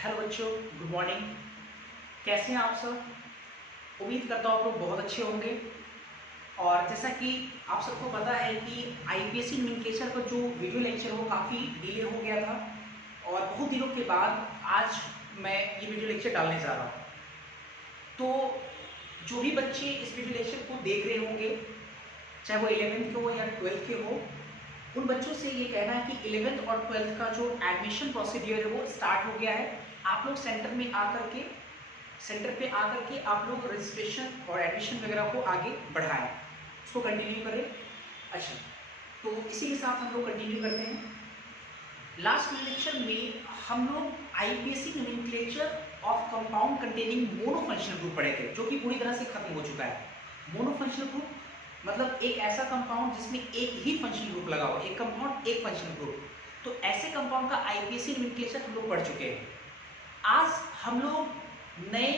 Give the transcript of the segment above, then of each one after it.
Hello बच्चों, good morning. कैसे हैं आप सब? उम्मीद करता हूँ आप लोग बहुत अच्छे होंगे। और जैसा कि आप सबको पता है कि आईपीएससी नोमेनक्लेचर का जो वीडियो लेक्चर वो काफ़ी डिले हो गया था और बहुत दिनों के बाद आज मैं ये वीडियो लेक्चर डालने जा रहा हूँ। तो जो भी बच्चे इस वीडियो लेक्चर को देख रहे होंगे, चाहे वो 11th के हो या 12th के हो, उन बच्चों से ये कहना है कि 11th और 12th का जो एडमिशन प्रोसीड्यूर है वो स्टार्ट हो गया है। आप लोग सेंटर पे आकर के आप लोग रजिस्ट्रेशन और एडमिशन वगैरह को आगे बढ़ाएं, उसको कंटिन्यू करें। अच्छा, तो इसी के साथ हम लोग कंटिन्यू करते हैं। लास्ट लेक्चर में हम लोग IUPAC nomenclature of compound containing monofunctional group पढ़े थे, जो कि पूरी तरह से खत्म हो चुका है। मोनोफंक्शनल ग्रुप मतलब एक ऐसा कंपाउंड जिसमें एक ही फंक्शनल ग्रुप लगा हो, एक कंपाउंड एक फंक्शनल ग्रुप। तो ऐसे कंपाउंड का आईपीएससी नोमेनक्लेचर हम लोग पढ़ चुके हैं। आज हम लोग नए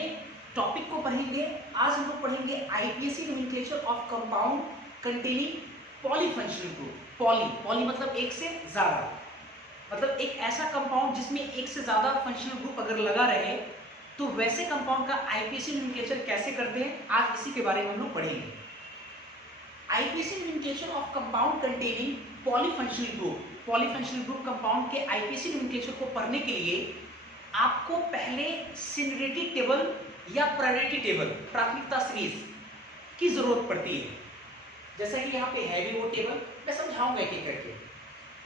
टॉपिक को पढ़ेंगे। आज हम लोग पढ़ेंगे IPSC nomenclature of compound containing polyfunctional group. Poly मतलब एक से ज्यादा, मतलब एक ऐसा कंपाउंड जिसमें एक से ज्यादा फंक्शनल ग्रुप अगर लगा रहे तो वैसे कंपाउंड का आईपीएससी नोमेनक्लेचर कैसे करते हैं, आज इसी के बारे में हम लोग पढ़ेंगे। IPSC nomenclature of compound containing polyfunctional group. Polyfunctional group compound के आईपीएससी नोमेनक्लेचर को पढ़ने के लिए आपको पहले सीनियरिटी टेबल या प्रायोरिटी टेबल, प्राथमिकता सीरीज की जरूरत पड़ती है। जैसा कि यहाँ पे है भी वो टेबल, मैं समझाऊंगा एक एक करके।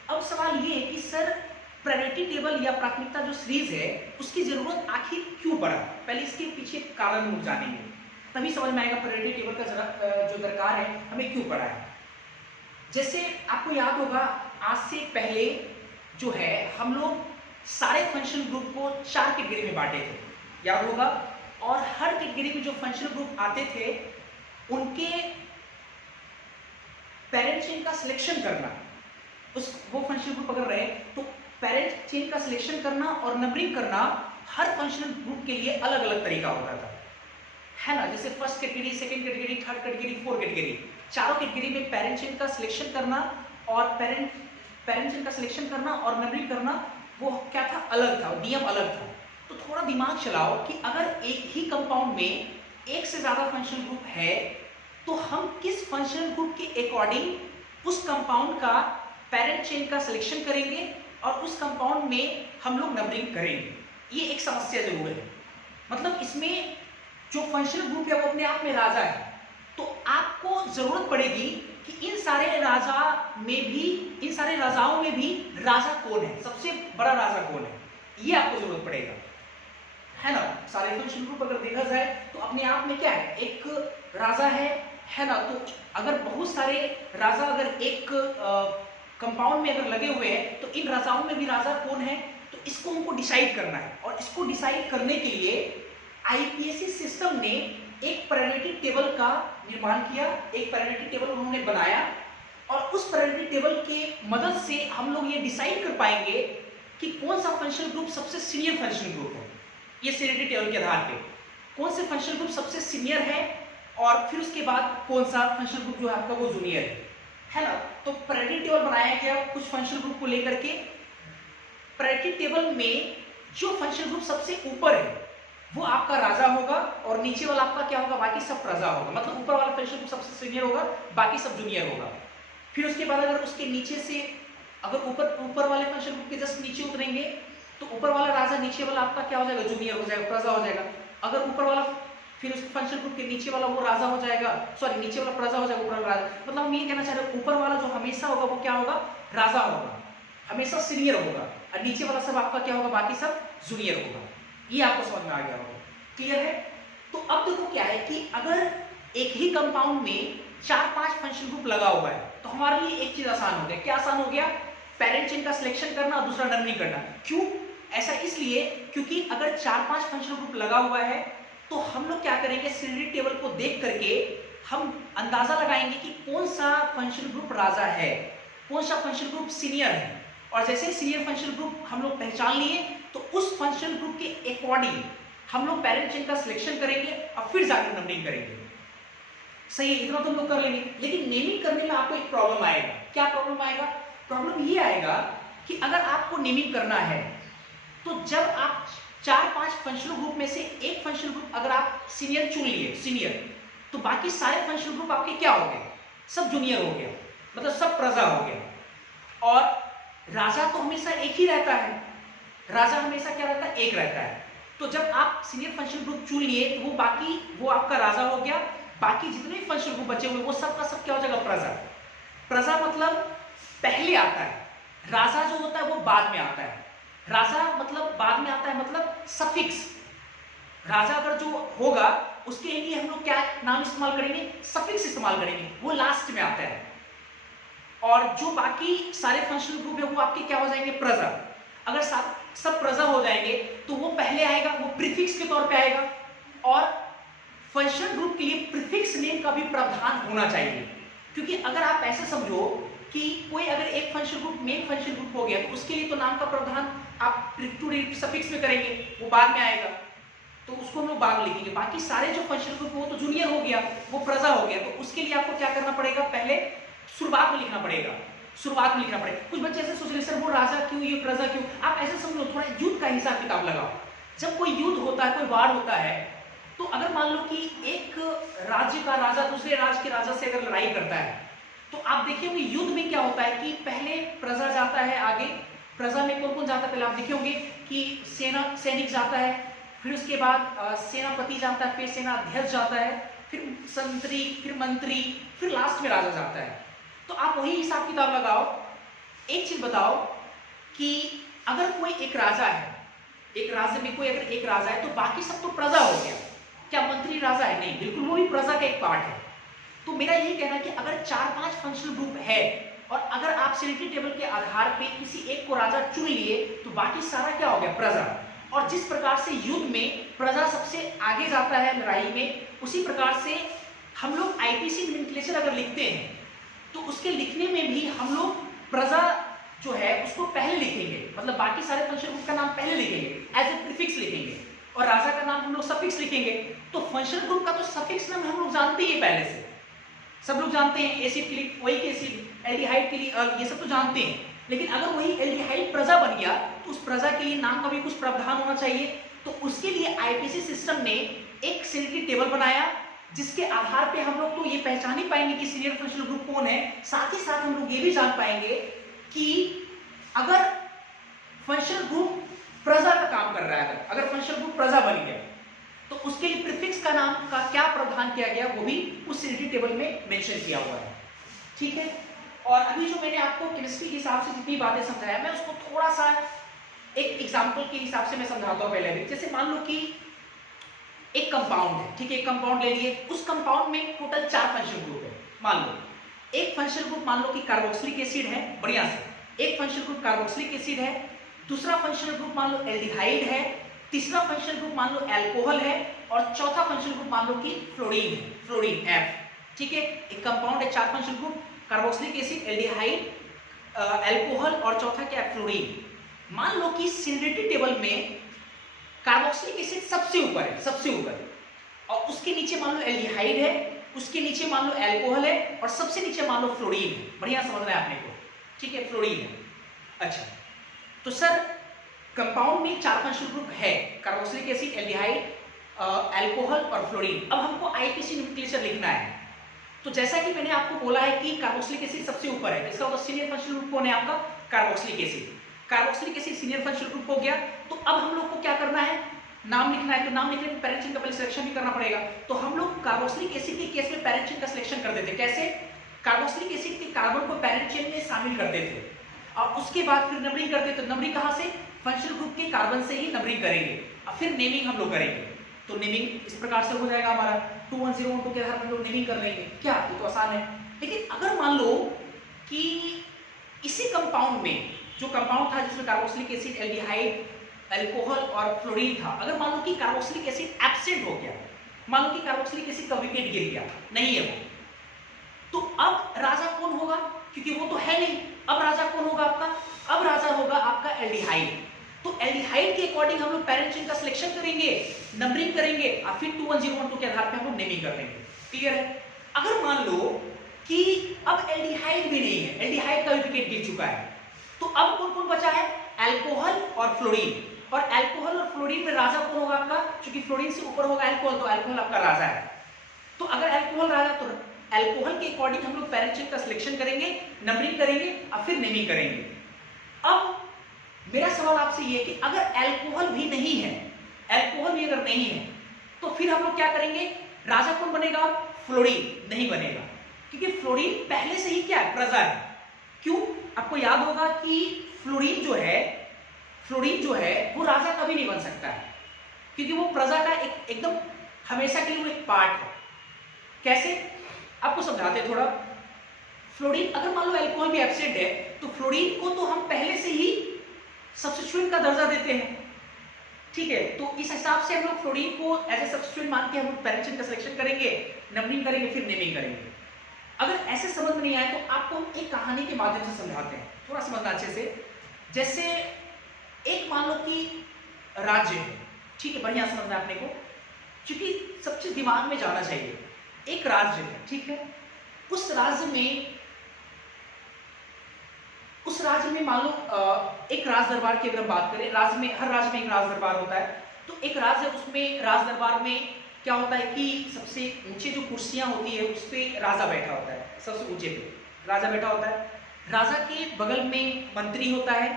अब सवाल ये है कि सर प्रायोरिटी टेबल या प्राथमिकता जो सीरीज है उसकी जरूरत आखिर क्यों पड़ा? पहले इसके पीछे कारण हम जानेंगे, तभी समझ में आएगा प्रायोरिटी टेबल का जो दरकार है हमें क्यों पड़ा है। जैसे आपको याद होगा, आज से पहले जो है हम लोग सारे फंक्शनल ग्रुप को 4 कैटेगरी में बांटे थे, याद होगा। और हर कैटेगरी में जो फंक्शनल ग्रुप आते थे उनके पेरेंट चेन का सिलेक्शन करना, वो फंक्शनल ग्रुप अगर रहे तो पेरेंट चेन का सिलेक्शन करना और नंबरिंग करना हर फंक्शनल ग्रुप के लिए अलग अलग तरीका होता था, है ना। जैसे first category, second category, third category, fourth category, चारों कैटेगरी में पेरेंट चेन का सिलेक्शन करना और पेरेंट चेन का सिलेक्शन करना और नंबरिंग करना, वो क्या था, अलग था, नियम अलग था। तो थोड़ा दिमाग चलाओ कि अगर एक ही कंपाउंड में एक से ज्यादा फंक्शनल ग्रुप है तो हम किस फंक्शनल ग्रुप के अकॉर्डिंग उस कंपाउंड का पेरेंट चेन का सिलेक्शन करेंगे और उस कंपाउंड में हम लोग नंबरिंग करेंगे। ये एक समस्या जरूर है। मतलब इसमें जो फंक्शनल ग्रुप है वो अपने आप में राजा है, तो आपको जरूरत पड़ेगी कि इन सारे राजाओं में भी राजा कौन है, सबसे बड़ा राजा कौन है, ये आपको जरूरत पड़ेगा, है ना। सारे फंक्शनल ग्रुप अगर देखा जाए तो अपने आप में क्या है, एक राजा है ना। तो अगर बहुत सारे राजा अगर एक कंपाउंड में अगर लगे हुए हैं तो इन राजाओं में भी राजा कौन है, तो इसको हमको डिसाइड करना है। और इसको डिसाइड करने के लिए आईपीएससी सिस्टम ने एक प्रायोरिटी टेबल का निर्माण किया, एक प्रायोरिटी टेबल उन्होंने बनाया और उस प्रायोरिटी टेबल के मदद से हम लोग ये डिसाइड कर पाएंगे कि कौन सा फंक्शनल ग्रुप सबसे सीनियर फंक्शनल ग्रुप है। ये सीनियरिटी टेबल के आधार पे कौन से फंक्शनल ग्रुप सबसे सीनियर है और फिर उसके बाद कौन सा फंक्शनल ग्रुप जो है आपका वो जूनियर है ना। तो प्रायोरिटी टेबल बनाया गया कुछ फंक्शनल ग्रुप को लेकर के। प्रायोरिटी टेबल में जो फंक्शनल ग्रुप सबसे ऊपर है वो आपका राजा होगा और नीचे वाला आपका क्या होगा, बाकी सब प्रजा होगा। मतलब ऊपर वाला फंक्शनल ग्रुप सबसे सीनियर होगा, बाकी सब जूनियर होगा। फिर उसके बाद अगर उसके नीचे से अगर ऊपर वाले फंक्शनल ग्रुप के जस्ट नीचे उतरेंगे तो ऊपर वाला राजा, नीचे वाला आपका क्या हो जाएगा, जूनियर हो जाएगा, प्रजा हो जाएगा। अगर ऊपर वाला फिर उस फंक्शनल ग्रुप के नीचे वाला वो राजा हो जाएगा, सॉरी नीचे वाला प्रजा हो जाएगा, ऊपर वाला राजा। मतलब हम ये कहना चाह रहे हैं ऊपर वाला जो हमेशा होगा वो क्या होगा, राजा होगा, हमेशा सीनियर होगा, और नीचे वाला सब आपका क्या होगा, बाकी सब जूनियर होगा। ये आपको समझ में आ गया होगा, क्लियर है। तो अब देखो क्या है कि अगर एक ही कंपाउंड में 4-5 फंक्शनल ग्रुप लगा हुआ है तो हमारे लिए एक चीज आसान हो गया। क्या आसान हो गया, पेरेंट चेन का सिलेक्शन करना और दूसरा नंबरिंग करना। क्यों ऐसा, इसलिए क्योंकि अगर 4-5 फंक्शनल ग्रुप लगा हुआ है तो हम लोग क्या करेंगे, सीनियरिटी टेबल को देख करके हम अंदाजा लगाएंगे कि कौन सा फंक्शनल ग्रुप राजा है, कौन सा फंक्शनल ग्रुप सीनियर है। और जैसे सीनियर फंक्शनल ग्रुप हम लोग पहचान लिए तो उस फंक्शनल ग्रुप के अकॉर्डिंग हम लोग पेरेंट चेन का सिलेक्शन करेंगे और फिर जाकर नंबरिंग करेंगे। सही है, इतना तो हम लोग कर लेंगे। लेकिन नेमिंग करने में आपको एक प्रॉब्लम आएगा। क्या प्रॉब्लम आएगा, प्रॉब्लम ये आएगा कि अगर आपको नेमिंग करना है तो जब आप 4-5 फंक्शनल ग्रुप में से एक फंक्शनल ग्रुप अगर आप सीनियर चुन लिए, सीनियर, तो बाकी सारे फंक्शनल ग्रुप आपके क्या हो गए? सब जूनियर हो गया, मतलब सब प्रजा हो गया। और राजा तो हमेशा एक ही रहता है, राजा हमेशा क्या रहता है? एक रहता है। तो जब आप सीनियर फंक्शनल ग्रुप चुन लिए तो वो आपका राजा हो गया, बाकी जितने भी फंक्शनल ग्रुप बचे हुए वो सब का सब क्या हो जाएगा? प्रजा। प्रजा मतलब पहले आता है, राजा जो होता है वो बाद में आता है। राजा मतलब बाद में आता है, मतलब सफिक्स। राजा अगर जो होगा उसके लिए हम लोग क्या नाम इस्तेमाल करेंगे? सफिक्स इस्तेमाल करेंगे, वो लास्ट में आता है। और जो बाकी सारे फंक्शनल ग्रुप है वो आपके क्या हो जाएंगे? प्रजा। अगर सब प्रजा हो जाएंगे तो वो पहले आएगा, वो प्रीफिक्स के तौर पे आएगा। और फंक्शनल ग्रुप के लिए प्रीफिक्स नेम का भी प्रावधान होना चाहिए, क्योंकि अगर आप ऐसे समझो कि कोई अगर एक functional group main functional group हो गया तो उसके लिए तो नाम का प्रावधान आप सफिक्स में करेंगे, वो बाद में आएगा, तो उसको हम लोग बाद में लिखेंगे। बाकी सारे जो फंक्शनल ग्रुप वो तो जूनियर हो गया, वो प्रजा हो गया, तो उसके लिए आपको क्या करना पड़ेगा? पहले शुरुआत में लिखना पड़ेगा, शुरुआत में लिखना पड़ेगा। कुछ बच्चे ऐसे सोच रहे सर वो राजा क्यों, ये प्रजा क्यों? आप ऐसे समझ लो, थोड़ा युद्ध का हिसाब किताब लगाओ। जब कोई युद्ध होता है, कोई वार होता है, तो अगर मान लो कि एक राज्य का राजा दूसरे राज्य के राजा से अगर लड़ाई करता है, तो आप देखिए कि युद्ध में क्या होता है कि पहले प्रजा जाता है आगे। प्रजा में कौन कौन जाता है? पहले आप देखे होंगे कि सैनिक जाता है, फिर उसके बाद सेनापति जाता है, फिर सेनाध्यक्ष जाता है, फिर संतरी, फिर मंत्री, फिर लास्ट में राजा जाता है। तो आप वही हिसाब किताब लगाओ। एक चीज बताओ कि अगर कोई एक राजा है, एक राज्य में कोई अगर एक राजा है तो बाकी सब तो प्रजा हो गया। क्या मंत्री राजा है? नहीं, बिल्कुल वो भी प्रजा का एक पार्ट है। तो मेरा यही कहना है कि अगर 4-5 फंक्शनल ग्रुप है और अगर आप सीनियरिटी टेबल के आधार पे किसी एक को राजा चुन लिए तो बाकी सारा क्या हो गया? प्रजा। और जिस प्रकार से युद्ध में प्रजा सबसे आगे जाता है लड़ाई में, उसी प्रकार से हम लोग आईपीसी नोमेनक्लेचर अगर लिखते हैं तो उसके लिखने में भी हम लोग प्रजा जो है उसको पहले लिखेंगे, मतलब बाकी सारे फंक्शनल ग्रुप का नाम पहले लिखेंगे, एज ए प्रीफिक्स लिखेंगे, और राजा का नाम हम लोग सफिक्स लिखेंगे। तो फंक्शनल ग्रुप का तो सफिक्स नाम हम लोग जानते ही पहले से, सब लोग जानते हैं। एसिड के लिए वही एसिड, एल्डिहाइड के लिए ये सब तो जानते हैं। लेकिन अगर वही एल्डिहाइड प्रजा बन गया तो उस प्रजा के लिए नाम का भी कुछ प्रावधान होना चाहिए। तो उसके लिए आईपीसी सिस्टम ने एक सीनियरिटी टेबल बनाया, जिसके आधार पे हम लोग तो ये पहचान ही पाएंगे कि सीनियर फंक्शनल ग्रुप कौन है। साथ ही साथ हम लोग ये भी जान पाएंगे कि अगर फंक्शनल ग्रुप प्रजा का काम कर रहा है, अगर फंक्शनल ग्रुप प्रजा बन गया तो उसके लिए प्रीफिक्स का नाम का क्या प्रावधान किया गया वो भी उस सीनियरिटी टेबल में मेंशन किया हुआ है। ठीक है। और अभी जो मैंने आपको केमिस्ट्री के हिसाब से जितनी बातें समझाया, मैं उसको थोड़ा सा एक एग्जांपल के हिसाब से मैं समझाता हूँ पहले भी। जैसे मान लो कि एक कंपाउंड है, ठीक है, एक कंपाउंड ले लिए, उस कंपाउंड में टोटल 4 फंक्शनल ग्रुप है। मान लो एक फंक्शनल ग्रुप मान लो कि कार्बोक्सिलिक एसिड है, बढ़िया से एक फंक्शनल ग्रुप कार्बोक्सिलिक एसिड है, दूसरा फंक्शनल ग्रुप मान लो एल्डिहाइड है, तीसरा फंक्शनल ग्रुप मान लो अल्कोहल है, और चौथा फंक्शनल ग्रुप मान लो कि फ्लोरीन है, फ्लोरीन F। ठीक है, एक कंपाउंड है, 4 functional group, carboxylic acid, aldehyde, alcohol, और चौथा क्या है? फ्लोरीन। मान लो कि सीनियरिटी टेबल में कार्बोक्सिलिक एसिड सबसे ऊपर है, सबसे ऊपर, और उसके नीचे मान लो एल्डिहाइड है, उसके नीचे मान लो अल्कोहल है, और सबसे नीचे मान लो फ्लोरीन है। बढ़िया समझना है आपने को, ठीक है, फ्लोरीन है। अच्छा, तो सर कंपाउंड में 4 फंक्शनल ग्रुप है, कार्बोक्सिलिक एसिड, एल्डिहाइड, अल्कोहल और फ्लोरीन। अब हमको आईपीसी नोमेनक्लेचर लिखना है। तो जैसा कि मैंने आपको बोला है कि कार्बोक्सिलिक एसिड सबसे ऊपर है, इसका मतलब सीनियर फंक्शनल ग्रुप कौन है आपका? Carboxylic acid. Carboxylic acid senior functional group हो गया। तो अब हम लोग को क्या करना है? नाम लिखना है। तो नाम लिखने में पैरेंट चेन का पहले सिलेक्शन भी करना पड़ेगा। तो हम लोग कार्बोक्सिलिक एसिड के केस में पैरेंट चेन का सिलेक्शन कर देते। कैसे? कार्बोक्सिलिक एसिड के कार्बन को पैरेंट चेन में शामिल करते थे, और उसके बाद फिर नंबरिंग करते। तो नंबरिंग कहाँ से? फंक्शनल ग्रुप के कार्बन से ही नंबरिंग करेंगे, और फिर नेमिंग हम लोग करेंगे। तो नेमिंग इस प्रकार से हो जाएगा हमारा 21012 के आधार पर लोग नेमिंग कर लेंगे। क्या? ये तो आसान है। लेकिन अगर मान लो कि इसी कंपाउंड में, जो कंपाउंड था जिसमें कार्बोक्सिलिक एसिड, एल्डिहाइड, अल्कोहल और फ्लोरीन था, अगर मान लो कि कार्बोक्सिलिक एसिड एब्सेंट हो गया, मान लो कि कार्बोक्सिलिक एसिड का विकेट गिर गया, नहीं है वो, तो अब राजा कौन होगा? क्योंकि वो तो है नहीं। अब राजा कौन होगा आपका? अब राजा होगा आपका एल्डिहाइड। तो एल्डिहाइड के अकॉर्डिंग हम लोग पैरेंट चेन का सिलेक्शन करेंगे, नंबरिंग करेंगे, और फिर 21012 के आधार पे हम लोग नेमिंग कर देंगे। क्लियर है? अगर मान लो कि अब एल्डिहाइड भी नहीं है, एल्डिहाइड का विकेट गिर चुका है, तो अब कौन कौन बचा है? अल्कोहल और फ्लोरीन। और अल्कोहल और फ्लोरीन में राजा कौन होगा आपका, क्योंकि फ्लोरीन से ऊपर होगा अल्कोहल, तो अल्कोहल आपका राजा है। तो अगर अल्कोहल राजा, तो अल्कोहल के अकॉर्डिंग हम लोग पैरेंट चेन का सिलेक्शन करेंगे, नंबरिंग करेंगे और फिर नेमिंग करेंगे। अब मेरा सवाल आपसे ये है कि अगर अल्कोहल भी नहीं है, अल्कोहल भी अगर नहीं है, तो फिर हम लोग क्या करेंगे, राजा कौन बनेगा, फ्लोरीन नहीं बनेगा, क्योंकि फ्लोरीन पहले से ही क्या है, प्रजा है। क्यों, आपको याद होगा कि फ्लोरीन जो है वो राजा कभी नहीं बन सकता है, क्योंकि वो प्रजा का एकदम हमेशा के लिए वो एक पार्ट है। कैसे, आपको समझाते थोड़ा। फ्लोरीन, अगर मान लो अल्कोहल भी एब्सेंट है, तो फ्लोरीन को तो हम पहले से ही सब्स्टिट्यूएंट का दर्जा देते हैं, ठीक है। तो इस हिसाब से हम लोग फ्लोरीन को एज ए सब्स्टिट्यूएंट मान के हम लोग पैरेंट चेन का सिलेक्शन करेंगे, नंबरिंग करेंगे, फिर नेमिंग करेंगे। अगर ऐसे समझ में नहीं आए तो आपको हम एक कहानी के माध्यम से समझाते हैं, थोड़ा समझना अच्छे से। जैसे एक मान लो कि राज्य है, ठीक है, बढ़िया समझना है अपने को, क्योंकि सब चीज दिमाग में जाना चाहिए। एक राज्य है, ठीक है, उस राज्य में मान लो एक राज दरबार की अगर हम बात करें, राज्य में, हर राज्य में एक राज दरबार होता है। तो एक राज्य, उसमें राज दरबार में क्या होता है कि सबसे ऊंचे जो कुर्सियां होती है उस पे राजा बैठा होता है, सबसे ऊंचे पे राजा बैठा होता है। राजा के बगल में मंत्री होता है,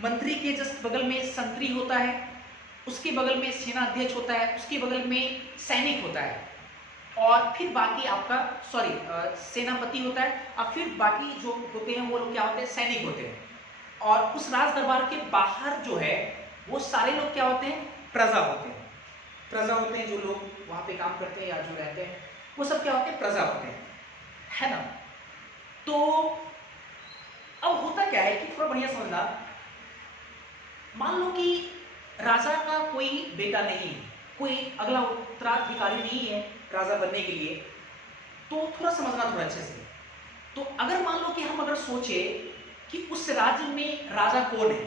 मंत्री के जस्ट बगल में संतरी होता है, उसके बगल में सेनाध्यक्ष होता है, उसके बगल में सैनिक होता है, और फिर बाकी आपका सेनापति होता है, और फिर बाकी जो होते हैं वो लोग क्या होते हैं, सैनिक होते हैं। और उस राज दरबार के बाहर जो है वो सारे लोग क्या होते हैं, प्रजा होते हैं। प्रजा होते हैं, जो लोग वहां पे काम करते हैं या जो रहते हैं वो सब क्या होते हैं, प्रजा होते हैं, है ना। तो अब होता क्या है कि थोड़ा बढ़िया समझना, मान लो कि राजा का कोई बेटा नहीं है, कोई अगला उत्तराधिकारी नहीं है राजा बनने के लिए, तो थोड़ा समझना थोड़ा अच्छे से। तो अगर मान लो कि हम अगर सोचे कि उस राज्य में राजा कौन है,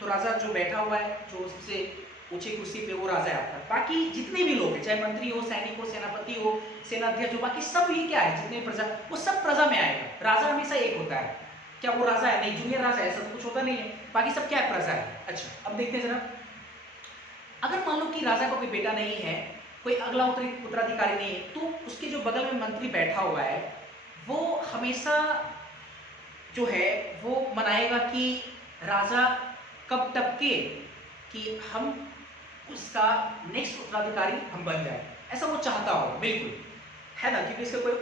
तो राजा जो बैठा हुआ है, जो सबसे ऊंची कुर्सी पे, वो राजा है आपका। बाकी जितने भी लोग हैं, चाहे मंत्री हो, सैनिक हो, सेनापति हो, सेनाध्यक्ष हो, बाकी सब ये क्या है, जितने प्रजा, वो सब प्रजा में आएगा। राजा हमेशा एक होता है, क्या वो राजा है, नहीं, जूनियर राजा है, ऐसा तो कुछ होता नहीं है, बाकी सब क्या है, प्रजा है। अच्छा, अब देखते हैं जरा, अगर मान लो कि राजा का कोई बेटा नहीं है, कोई अगला उत्तराधिकारी नहीं है, तो उसके जो बगल में मंत्री बैठा हुआ है वो हमेशा जो है वो मनाएगा कि राजा कब टपके कि हम उसका नेक्स्ट उत्तराधिकारी हम बन जाए, ऐसा वो चाहता होगा, बिल्कुल, है ना, क्योंकि इसका कोई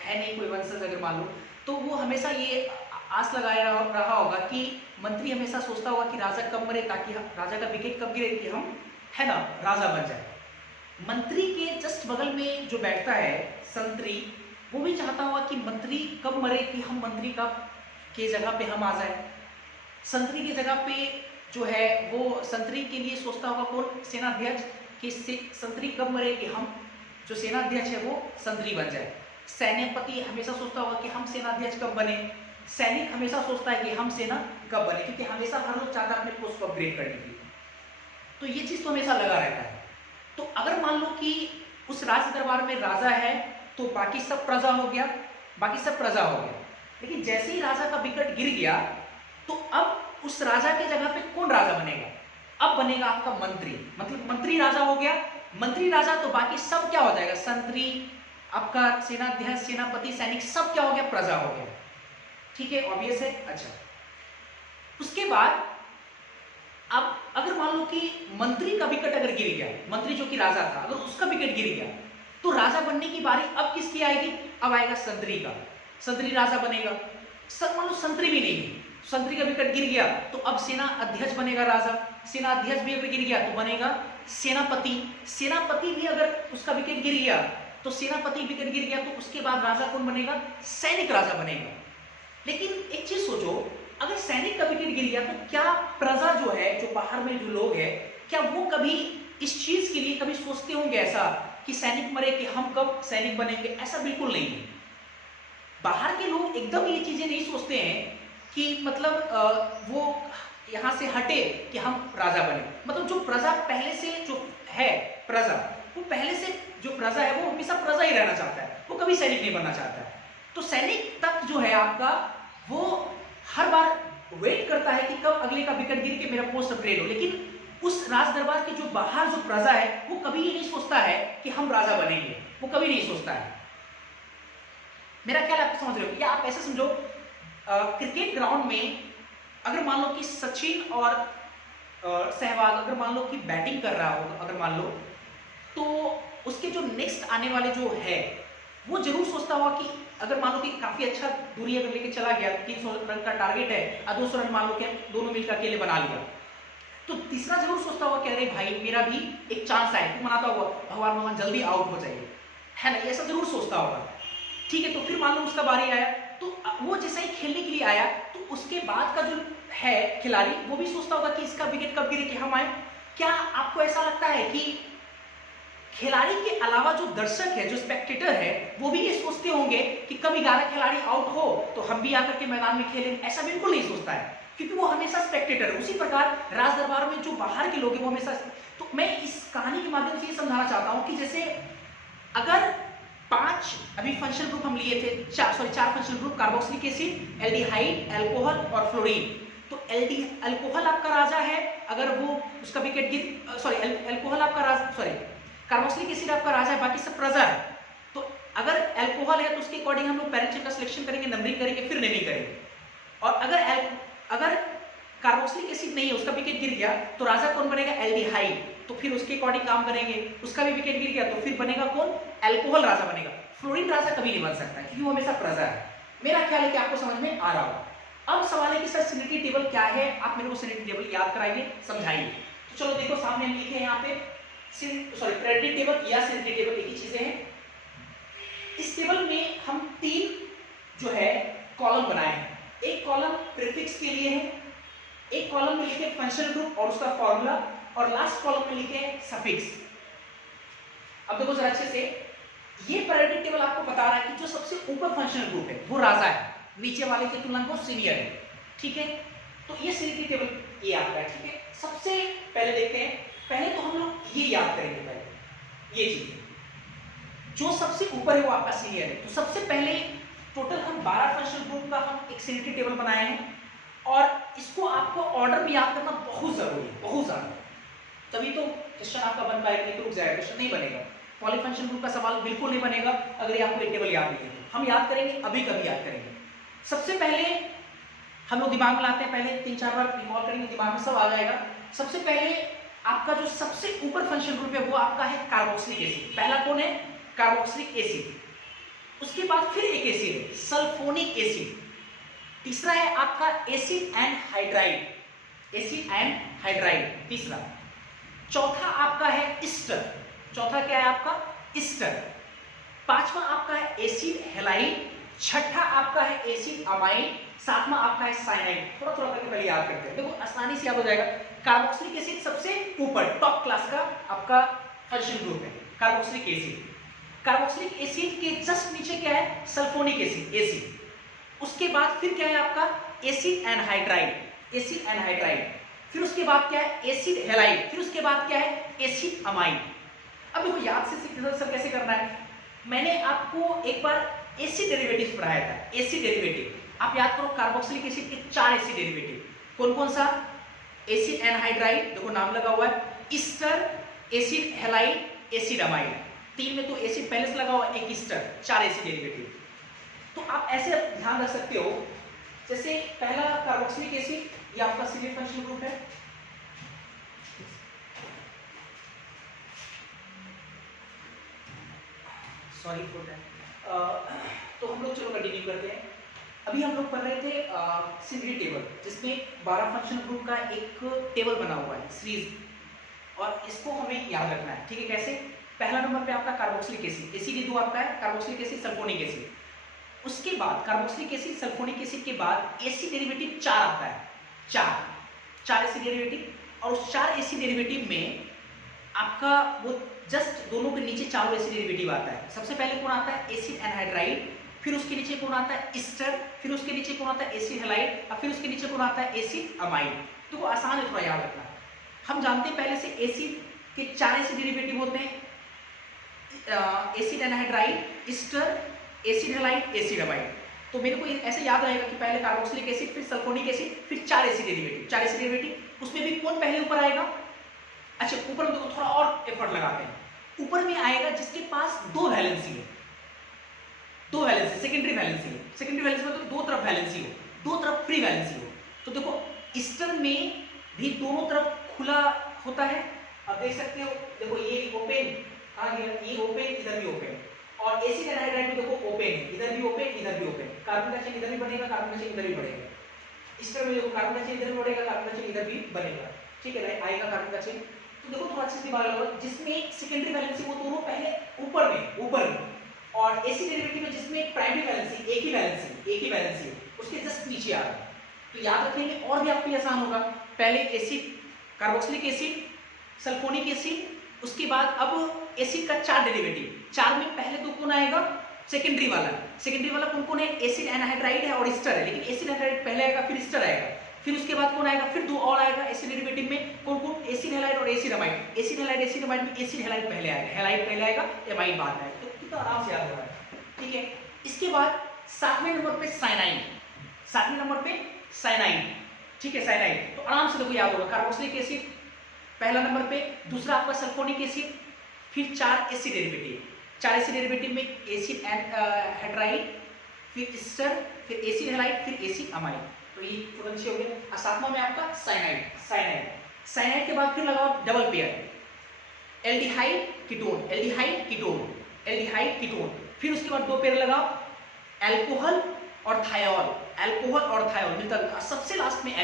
है नहीं कोई वंशज अगर मान लो, तो वो हमेशा ये आस लगाए रहा होगा कि मंत्री हमेशा सोचता होगा कि राजा कब मरे, ताकि राजा का विकेट कब गिरे कि हम, है ना, राजा बन जाए। मंत्री के जस्ट बगल में जो बैठता है संतरी, वो भी चाहता होगा कि मंत्री कब मरे कि हम मंत्री का के जगह पे हम आ जाए। संतरी की जगह पे जो है वो संतरी के लिए सोचता होगा कौन, सेनाध्यक्ष, कि संतरी कब मरे कि हम जो सेनाध्यक्ष है वो संतरी बन जाए। सैन्यपति हमेशा सोचता होगा कि हम सेनाध्यक्ष कब बने, सैनिक हमेशा सोचता है कि हम सेना कब बने, क्योंकि हमेशा हर लोग चाहता है अपने पोस्ट को अपग्रेड करने के लिए। तो ये चीज तो हमेशा लगा रहता है। तो अगर मान लो कि उस राज दरबार में राजा है तो बाकी सब प्रजा हो गया, लेकिन जैसे ही राजा का विकेट गिर गया तो अब उस राजा के जगह पे कौन राजा बनेगा, अब बनेगा आपका मंत्री, मतलब मंत्री राजा हो गया। मंत्री राजा तो बाकी सब क्या हो जाएगा, संतरी, आपका सेनाध्यक्ष, सेनापति, सैनिक, सब क्या हो गया, प्रजा हो गया, ठीक है, ऑब्वियस है। अच्छा, उसके बाद अब अगर मान लो कि मंत्री का विकेट अगर गिर गया, मंत्री जो कि राजा था, अगर उसका विकेट गिर गया तो राजा बनने की बारी अब किसकी आएगी, अब आएगा संतरी का, संतरी राजा बनेगा। मान लो संतरी भी नहीं, संतरी का विकेट गिर गया तो अब सेना अध्यक्ष बनेगा राजा, सेना अध्यक्ष भी अगर गिर गया तो बनेगा सेनापति, सेनापति भी अगर उसका विकेट गिर गया तो सेनापति विकेट गिर गया तो उसके बाद राजा कौन बनेगा, सैनिक राजा बनेगा। लेकिन एक चीज सोचो, अगर सैनिक का विकेट गिर गया तो क्या प्रजा जो है, जो बाहर में जो लोग हैं, क्या वो कभी इस चीज के लिए कभी सोचते होंगे ऐसा कि सैनिक मरे कि हम कब सैनिक बनेंगे, ऐसा बिल्कुल नहीं है। बाहर के लोग एकदम ये चीजें नहीं सोचते हैं कि मतलब वो यहाँ से हटे कि हम राजा बने। मतलब जो प्रजा पहले से जो है, प्रजा वो पहले से जो प्रजा है वो हमेशा प्रजा ही रहना चाहता है, वो कभी सैनिक नहीं बनना चाहता है। तो सैनिक तक जो है आपका वो हर बार वेट करता है कि कब अगले का विकेट गिर के मेरा पोस्ट अपग्रेड हो, लेकिन उस राज दरबार के जो बाहर जो प्रजा है वो कभी ये नहीं सोचता है कि हम राजा बनेंगे, वो कभी नहीं सोचता है। मेरा ख्याल आप समझ रहे हो? या आप ऐसे समझो, क्रिकेट ग्राउंड में अगर मान लो कि सचिन और सहवाग अगर मान लो कि बैटिंग कर रहा हो, अगर मान लो, तो उसके जो नेक्स्ट आने वाले जो है वो जरूर सोचता होगा कि अगर मान लो कि काफी अच्छा दूरी अगर लेके चला गया, 300 रन का टारगेट है और 200 रन मान लो कि दोनों मिलकर अकेले बना लिया, तो तीसरा जरूर सोचता होगा कि अरे भाई मेरा भी एक चांस आए, तो मनाता होगा भगवान भगवान जल्दी आउट हो जाइए, है ना, ऐसा जरूर सोचता होगा। ठीक है, तो फिर मान लो उसका बारी आया, तो वो जैसा ही खेलने के लिए आया, तो उसके बाद का जो है खिलाड़ी वो भी सोचता होगा कि इसका विकेट कब गिरे कि हम आए। क्या आपको ऐसा लगता है कि खिलाड़ी के अलावा जो दर्शक है, जो स्पेक्टेटर है, वो भी ये सोचते होंगे कि कब 11 खिलाड़ी आउट हो तो हम भी आकर के मैदान में खेलें? ऐसा बिल्कुल नहीं सोचता है, क्योंकि वो हमेशा स्पेक्टेटर है। उसी प्रकार राज दरबार में जो बाहर के लोग हैं वो हमेशा, तो मैं इस कहानी के माध्यम से ये समझाना चाहता हूं कि जैसे अगर 5 अभी फंक्शनल ग्रुप हम लिए थे, 4 functional group, carboxylic acid, aldehyde, alcohol और फ्लोरीन। तो अल्कोहल आपका राजा है, अगर वो उसका विकेट गिर, अल्कोहल आपका राजा, कार्बोक्सिलिक एसिड आपका राजा है, बाकी सब प्रजा है। तो अगर अल्कोहल है तो उसके अकॉर्डिंग हम लोग पेरेंट चेन का सिलेक्शन करेंगे, नंबरिंग करेंगे, फिर नेमिंग करेंगे। और अगर कार्बोक्सिलिक एसिड नहीं है, उसका विकेट गिर गया, तो राजा कौन बनेगा? एल्डिहाइड, तो फिर उसके अकॉर्डिंग काम करेंगे। उसका भी विकेट गिर गया तो फिर बनेगा कौन? अल्कोहल राजा बनेगा। फ्लोरीन राजा कभी नहीं बन सकता क्योंकि वो हमेशा प्रजा है। मेरा ख्याल है कि आपको समझ में आ रहा हो। अब सवाल है कि सर सिनिटी टेबल क्या है, आप मेरे को सिनिटी टेबल याद कराइए, समझाइए। तो चलो देखो सामने हम लिखे हैं यहाँ पे प्रेडिक्ट टेबल या सिनिटी टेबल, एक ही चीजें हैं। इस टेबल में हम 3 जो है कॉलम बनाए हैं। एक कॉलम प्रीफिक्स के लिए है, एक कॉलम में लिखे फंक्शनल ग्रुप और उसका फॉर्मूला, और लास्ट कॉलम में लिखे सफिक्स। अब देखो जरा अच्छे से, ये प्रायोरिटी टेबल आपको बता रहा है कि जो सबसे ऊपर फंक्शनल ग्रुप है वो राजा है, नीचे वाले की तुलना में वो सीनियर है। ठीक है, तो ये सिनिटी टेबल ये आता है। ठीक है, सबसे पहले देखते हैं, पहले तो हम लोग ये याद करेंगे, पहले ये चीज जो सबसे ऊपर है वो आपका सीनियर है। तो सबसे पहले टोटल हम 12 फंक्शनल ग्रुप का हम एक सिनिटी टेबल बनाए हैं, और इसको आपको ऑर्डर में याद करना बहुत जरूरी है, बहुत ज्यादा, तभी तो क्वेश्चन आपका बन पाएगा, नहीं तो रुक जाएगा, क्वेश्चन नहीं बनेगा। पॉलीफंक्शन ग्रुप का सवाल बिल्कुल नहीं बनेगा अगर आपको एक टेबल याद नहीं है। हम याद करेंगे, अभी कभी याद करेंगे। सबसे पहले हम लोग दिमाग में लाते हैं, पहले 3-4 बार रिकॉल करेंगे, दिमाग में सब आ जाएगा। सबसे पहले आपका जो सबसे ऊपर फंक्शन ग्रुप है वो आपका है कार्बोक्सिलिक एसिड। पहला कौन है? Carboxylic acid. उसके बाद फिर एक एसिड है सल्फोनिक एसिड। तीसरा है आपका acid and hydride, acid and hydride तीसरा। चौथा आपका है ईस्टर, चौथा क्या है आपका? ईस्टर। पांचवा आपका है एसिड हैलाइड, छठा आपका है एसिड अमाइड, सातवां आपका है साइनाइड। थोड़ा थोड़ा करके पहले याद करते हैं, देखो आसानी से याद हो जाएगा। कार्बोक्सिलिक एसिड सबसे ऊपर टॉप क्लास का आपका फंक्शन ग्रुप है कार्बोक्सिलिक एसिड। कार्बोक्सिलिक एसिड के जस्ट नीचे क्या है? Sulphonic acid, acid. उसके बाद फिर क्या है आपका? Acid anhydride, acid anhydride. फिर उसके बाद क्या है? Acid halide. फिर उसके बाद क्या है? Acid amide. अब देखो याद से सर कैसे करना है, मैंने आपको एक बार एसिड डेरिवेटिव पढ़ाया था, एसिड डेरिवेटिव आप याद करो। कार्बोक्सिलिक एसिड के 4 एसिड डेरिवेटिव, कौन कौन सा? एसिड एनहाइड्राइड, देखो नाम लगा हुआ है, Easter, acid halide, acid amide. 3 में तो एसिड पहले से लगा हुआ, एक ईस्टर, 4 एसिड डेरिवेटिव। तो आप ऐसे ध्यान रख सकते हो, जैसे पहला कार्बोक्सिलिक एसिड, ये आपका सीनियर फंक्शनल ग्रुप है। Sorry for that. तो हम लोग चलो कंटिन्यू करते हैं। अभी हम लोग पढ़ रहे थे सिनिटी टेबल, जिसमें 12 फंक्शनल ग्रुप का एक टेबल बना हुआ है सीरीज, और इसको हमें याद रखना है। ठीक है, कैसे? पहला नंबर पे आपका कार्बोक्सिलिक एसिड, एसिड आपका है कार्बोक्सिलिक एसिड, सल्फोनिक एसिड। उसके बाद कार्बोक्सिलिक एसिड, सल्फोनिक एसिड के बाद एसिड डेरिवेटिव 4 आता है, 4 एसिड डेरिवेटिव। और उस 4 एसिड डेरिवेटिव में आपका वो जस्ट दोनों के नीचे 4 एसिड डेरिवेटिव आता है। सबसे पहले कौन आता है? Acid anhydride. फिर उसके नीचे कौन आता है? ईस्टर। फिर उसके नीचे कौन आता है? Acid halide. और फिर उसके नीचे कौन आता है? Acid amide. तो वो आसान है, थोड़ा याद रखना। हम जानते हैं पहले से एसिड के 4 एसिड डेरिवेटिव होते हैं, acid anhydride, Easter, acid halide, acid amide. तो मेरे को ऐसे याद रहेगा कि पहले कार्बोक्सिलिक एसिड, फिर सल्फोनिक एसिड, फिर 4 एसिड डेरिवेटिव, 4 एसिड डेरिवेटिव, उसमें भी कौन पहले ऊपर आएगा? अच्छा, ऊपर में थोड़ा और एफर्ट लगाते हैं। ऊपर में आएगा जिसके पास 2 वैलेंसी है, 2 वैलेंसी, सेकेंडरी वैलेंसी है। सेकेंडरी वैलेंसी मतलब 2 तरफ वैलेंसी हो, 2 तरफ फ्री वैलेंसी हो। तो देखो ईस्टर में भी दोनों तरफ खुला होता है। अब देख सकते हो, देखो ये ओपन, कहाँ गया? ये ओपन, इधर भी ओपन। और एसिड एनहाइड्राइड भी देखो ओपन है, इधर भी ओपन, इधर भी ओपन। कार्बन का चेन इधर भी बढ़ेगा, कार्बन का चेन इधर भी बढ़ेगा। ईस्टर में देखो कार्बन का चेन इधर भी बढ़ेगा, कार्बन का चेन इधर भी बनेगा, ठीक है, आएगा कार्बन का चेन। तो देखो थोड़ा अच्छे से दिमाग लगाओ, जिसमें सेकेंडरी वैलेंसी वो दोनों पहले ऊपर में, और एसिड डेरिवेटिव में जिसमें प्राइमरी वैलेंसी एक ही वैलेंसी है, उसके जस्ट नीचे आ रहा है। तो याद रखेंगे और भी आपके लिए आसान होगा। पहले acid, carboxylic acid, sulphonic acid, उसके बाद अब एसिड का 4 डेरिवेटिव। 4 में पहले तो कौन आएगा? सेकेंडरी वाला कौन कौन है? एसिड एनहाइड्राइड है और ईस्टर है, लेकिन एसिड एनहाइड्राइड पहले आएगा, फिर ईस्टर आएगा, फिर उसके बाद कौन आएगा? फिर 2 और आएगा एसिड डेरिवेटिव में, कौन कौन? एसिड हैलाइड और एसिड अमाइड। एसिड हैलाइड में एसिड हैलाइड पहले आएगा, हैलाइड पहले आएगा, एमाइड बाद में आएगा। तो कितना आराम से याद हो रहा है, ठीक है। इसके बाद 7वें नंबर पे साइनाइड, 7वें नंबर पे साइनाइड, ठीक है, साइनाइड। तो आराम से देखो याद होगा, कार्बोक्सिलिक एसिड पहला नंबर पे, दूसरा आपका सल्फोनिक एसिड, फिर 4 एसिड डेरिवेटिव, 4 एसिड डेरिवेटिव में एसिड एनहाइड्राइड, फिर ईस्टर, फिर एसिड हैलाइड, फिर एसिड अमाइड। तो ये तुरंत से हो गया। और 7वां में आपका साइनाइड के बाद फिर लगाओ डबल पेयर, एल्डिहाइड कीटोन, फिर उसके बाद 2 पेयर लगाओ अल्कोहल और थायोल मिलता है। सबसे लास्ट में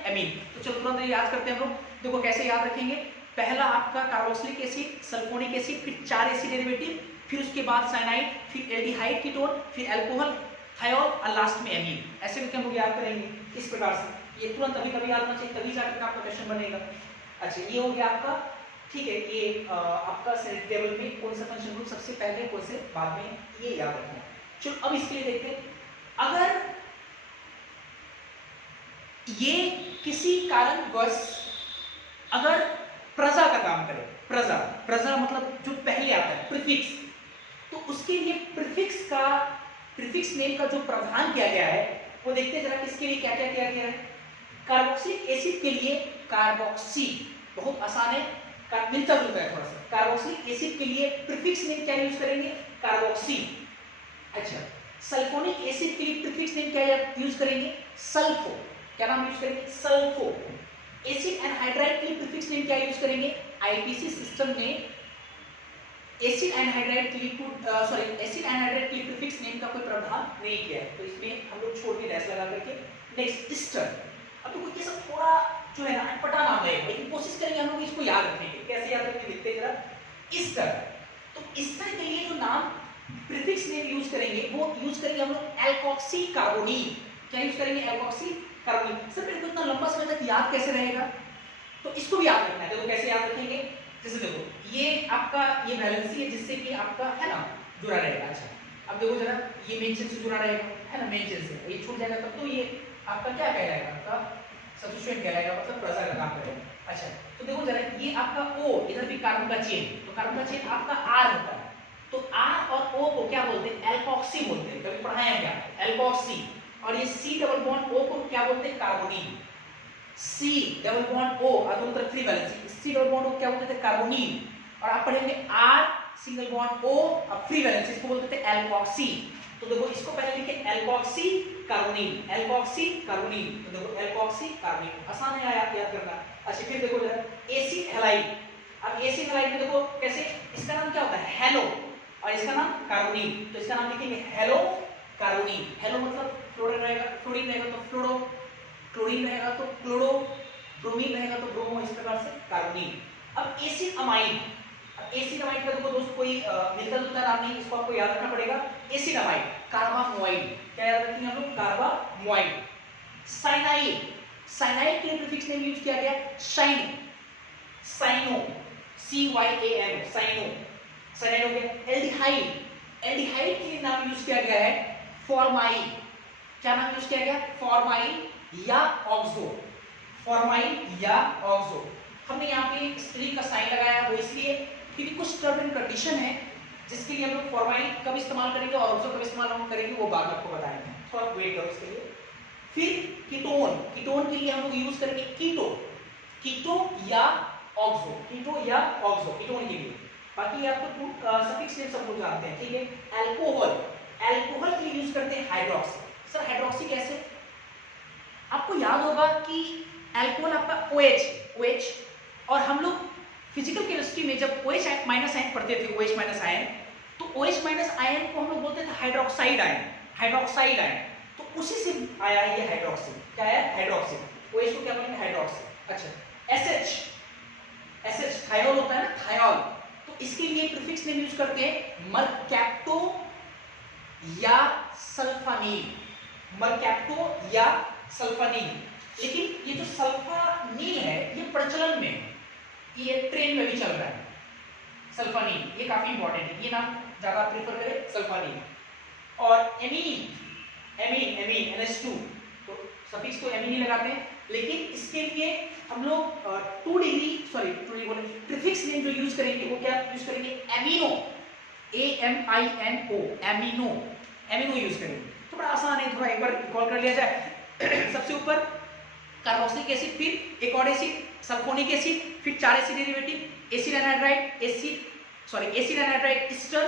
एमीन, तो चलो तुरंत याद करते हैं हम लोग। देखो कैसे याद रखेंगे, पहला आपका कार्बोक्सिलिक एसिड, सल्फोनिक एसिड, फिर 4 एसिड डेरिवेटिव, फिर उसके बाद साइनाइड, फिर एल्डिहाइड कीटोन, फिर अल्कोहल, थायोल और लास्ट में एमीन। ऐसे करके हम लोग याद करेंगे इस प्रकार से। ये तुरंत कभी याद होना चाहिए, तभी जाकर आपका क्वेश्चन बनेगा। अच्छा, ये हो गया आपका, ठीक है। ये आपका सेट टेबल में कौन सा फंक्शन ग्रुप सबसे पहले, कौन से बाद में, ये याद रखना। चलो अब इसके लिए देखते हैं, अगर ये किसी कारणवश अगर प्रजा का काम करे, प्रजा मतलब जो पहले आता है प्रीफिक्स, तो उसके लिए प्रीफिक्स नेम का जो प्रावधान किया गया है वो देखते हैं जरा। किसके लिए क्या क्या किया गया है? कार्बोक्सिलिक एसिड के लिए कार्बोक्सी, बहुत आसान है, मिलता जुलता है थोड़ा सा। कार्बोक्सिलिक एसिड के लिए प्रीफिक्स नेम क्या यूज करेंगे? कार्बोक्सी। अच्छा, सल्फोनिक एसिड के लिए प्रीफिक्स नेम क्या यूज करेंगे? सल्फो। क्या नाम यूज करेंगे? सल्फो। एसिड एनहाइड्राइड के लिए प्रीफिक्स नेम क्या यूज करेंगे? आईपीसी सिस्टम में एसिड एनहाइड्राइड के लिए प्रीफिक्स नेम का कोई प्रावधान नहीं किया है, तो इसमें हम लोग छोड़ के डैश लगा करके। Next Easter. अब तो ये सब थोड़ा जो है ना अटपटा नाम रहेगा, लेकिन कोशिश करेंगे हम लोग इसको याद रखने की। कैसे याद रखेंगे देखते हैं जरा। ईस्टर, तो ईस्टर के लिए जो नाम प्रीफिक्स नेम यूज करेंगे वो यूज करेंगे हम लोग एल्कोक्सी कार्बोनिल। क्या यूज करेंगे? Alkoxy carbonyl. सर मेरे को इतना लंबा समय तक याद कैसे रहेगा? तो इसको भी याद रखना है। देखो कैसे याद रखेंगे, जैसे देखो ये आपका ये वैलेंसी है जिससे कि आपका है ना जुड़ा रहेगा। अच्छा, अब देखो जरा, ये मेन चेन से जुड़ा रहेगा, है ना, मेन चेन से। ये छूट जाएगा तब तो ये आपका क्या कहलाएगा? आपका सब्स्टिट्यूएंट कहलाएगा, मतलब प्रजा का काम करेगा। अच्छा, तो देखो जरा, ये आपका O, इधर भी कार्बन का चेन, तो कार्बन का चेन आपका R होता है, तो R और O को क्या बोलते हैं? एल्कोक्सी बोलते हैं। कभी पढ़ाया क्या? एल्कोक्सी। और ये C डबल बॉन्ड O को क्या बोलते हैं? Carbonyl. C double bond O, दोनों तरफ free valency, C double bond O क्या बोलते थे? कार्बोनिल। और आप पढ़ेंगे R सिंगल बॉन्ड O, अब फ्री वैलेंसी, इसको बोलते थे एल्कोक्सी। तो देखो इसको पहले लिखे एल्कोक्सी कार्बोनिल, एल्कोक्सी कार्बोनिल। तो देखो एल्कोक्सी कार्बोनिल, आसान है याद करना। अच्छा, फिर देखो जरा एसिड हैलाइड। अब एसिड हैलाइड में देखो कैसे, इसका नाम क्या होता है? हेलो, और इसका नाम कार्बोनिल, तो इसका नाम लिखेंगे हेलो कार्बोनिल। हेलो मतलब फ्लोरीन रहेगा, तो फ्लोरो, क्लोरीन रहेगा तो क्लोरो, ब्रोमीन रहेगा तो ब्रोमो, इस प्रकार से कार्बोनिल। अब एसिड अमाइड, एसिड अमाइड का देखो दोस्त कोई मिलता जुलता नाम नहीं, इसको आपको याद रखना पड़ेगा। एसिड अमाइड, कार्बामोइड, क्या याद रखेंगे हम लोग? कार्बामोइड। साइनाइड के लिए प्रीफिक्स नेम यूज किया गया साइनो, CYANO, साइनाइड हो गया। एल्डिहाइड के लिए नाम यूज किया गया है फॉर्माइल। क्या नाम यूज किया गया? फॉर्माइल या ऑक्सो। हमने यहाँ पे स्त्री का साइन लगाया वो इसलिए क्योंकि कुछ टर्म एंड कंडीशन है जिसके लिए हम लोग फॉर्माइल कब इस्तेमाल करेंगे और ऑक्सो कब इस्तेमाल हम करेंगे वो बाद में आपको बताएंगे, थोड़ा वेट करो उसके लिए। फिर कीटोन, कीटोन के लिए हम लोग यूज करेंगे कीटो, कीटो या ऑक्सो, कीटो या ऑक्सो कीटोन के लिए। बाकी आपको सफिक्स नेम सब लोग जानते हैं, ठीक है। अल्कोहल, अल्कोहल के लिए यूज करते हैं हाइड्रोक्सी। सर हाइड्रोक्सी कैसे? आपको याद होगा कि अल्कोहल आपका OH, OH, और हम लोग फिजिकल केमिस्ट्री में जब OH माइनस आयन पढ़ते थे, OH माइनस आयन, तो OH माइनस आयन को हम लोग बोलते थे हाइड्रोक्साइड आयन, हाइड्रोक्साइड आयन। तो उसी से आया ये हाइड्रोक्सी। क्या है? हाइड्रोक्सी। OH को क्या बोलेंगे? हाइड्रोक्सी। अच्छा, SH, SH थायोल होता है ना, थायोल, तो इसके लिए प्रीफिक्स नेम यूज करते हैं मरकैप्टो या सल्फानील, मरकैप्टो या सल्फानील। लेकिन ये जो सल्फानील है ये प्रचलन में, ये ट्रेंड में भी चल रहा है सल्फानील, ये काफी इंपॉर्टेंट है, ये नाम ज्यादा प्रेफर करें सल्फानील। और एमीन, एमीन, एमीन NH2, तो सफिक्स तो एमीन ही लगाते हैं, लेकिन इसके लिए हम लोग 2 डिग्री सॉरी प्रीफिक्स नेम जो यूज करेंगे वो क्या यूज करेंगे? Amino, AMINO, amino, amino use करेंगे। तो बड़ा आसान है, थोड़ा एक बार रिकॉल कर लिया जाए। सबसे ऊपर कार्बोक्सिलिक एसिड, फिर एक और एसिड सल्फोनिक एसिड, फिर 4 acid derivative, acid anhydride, acid anhydride Easter,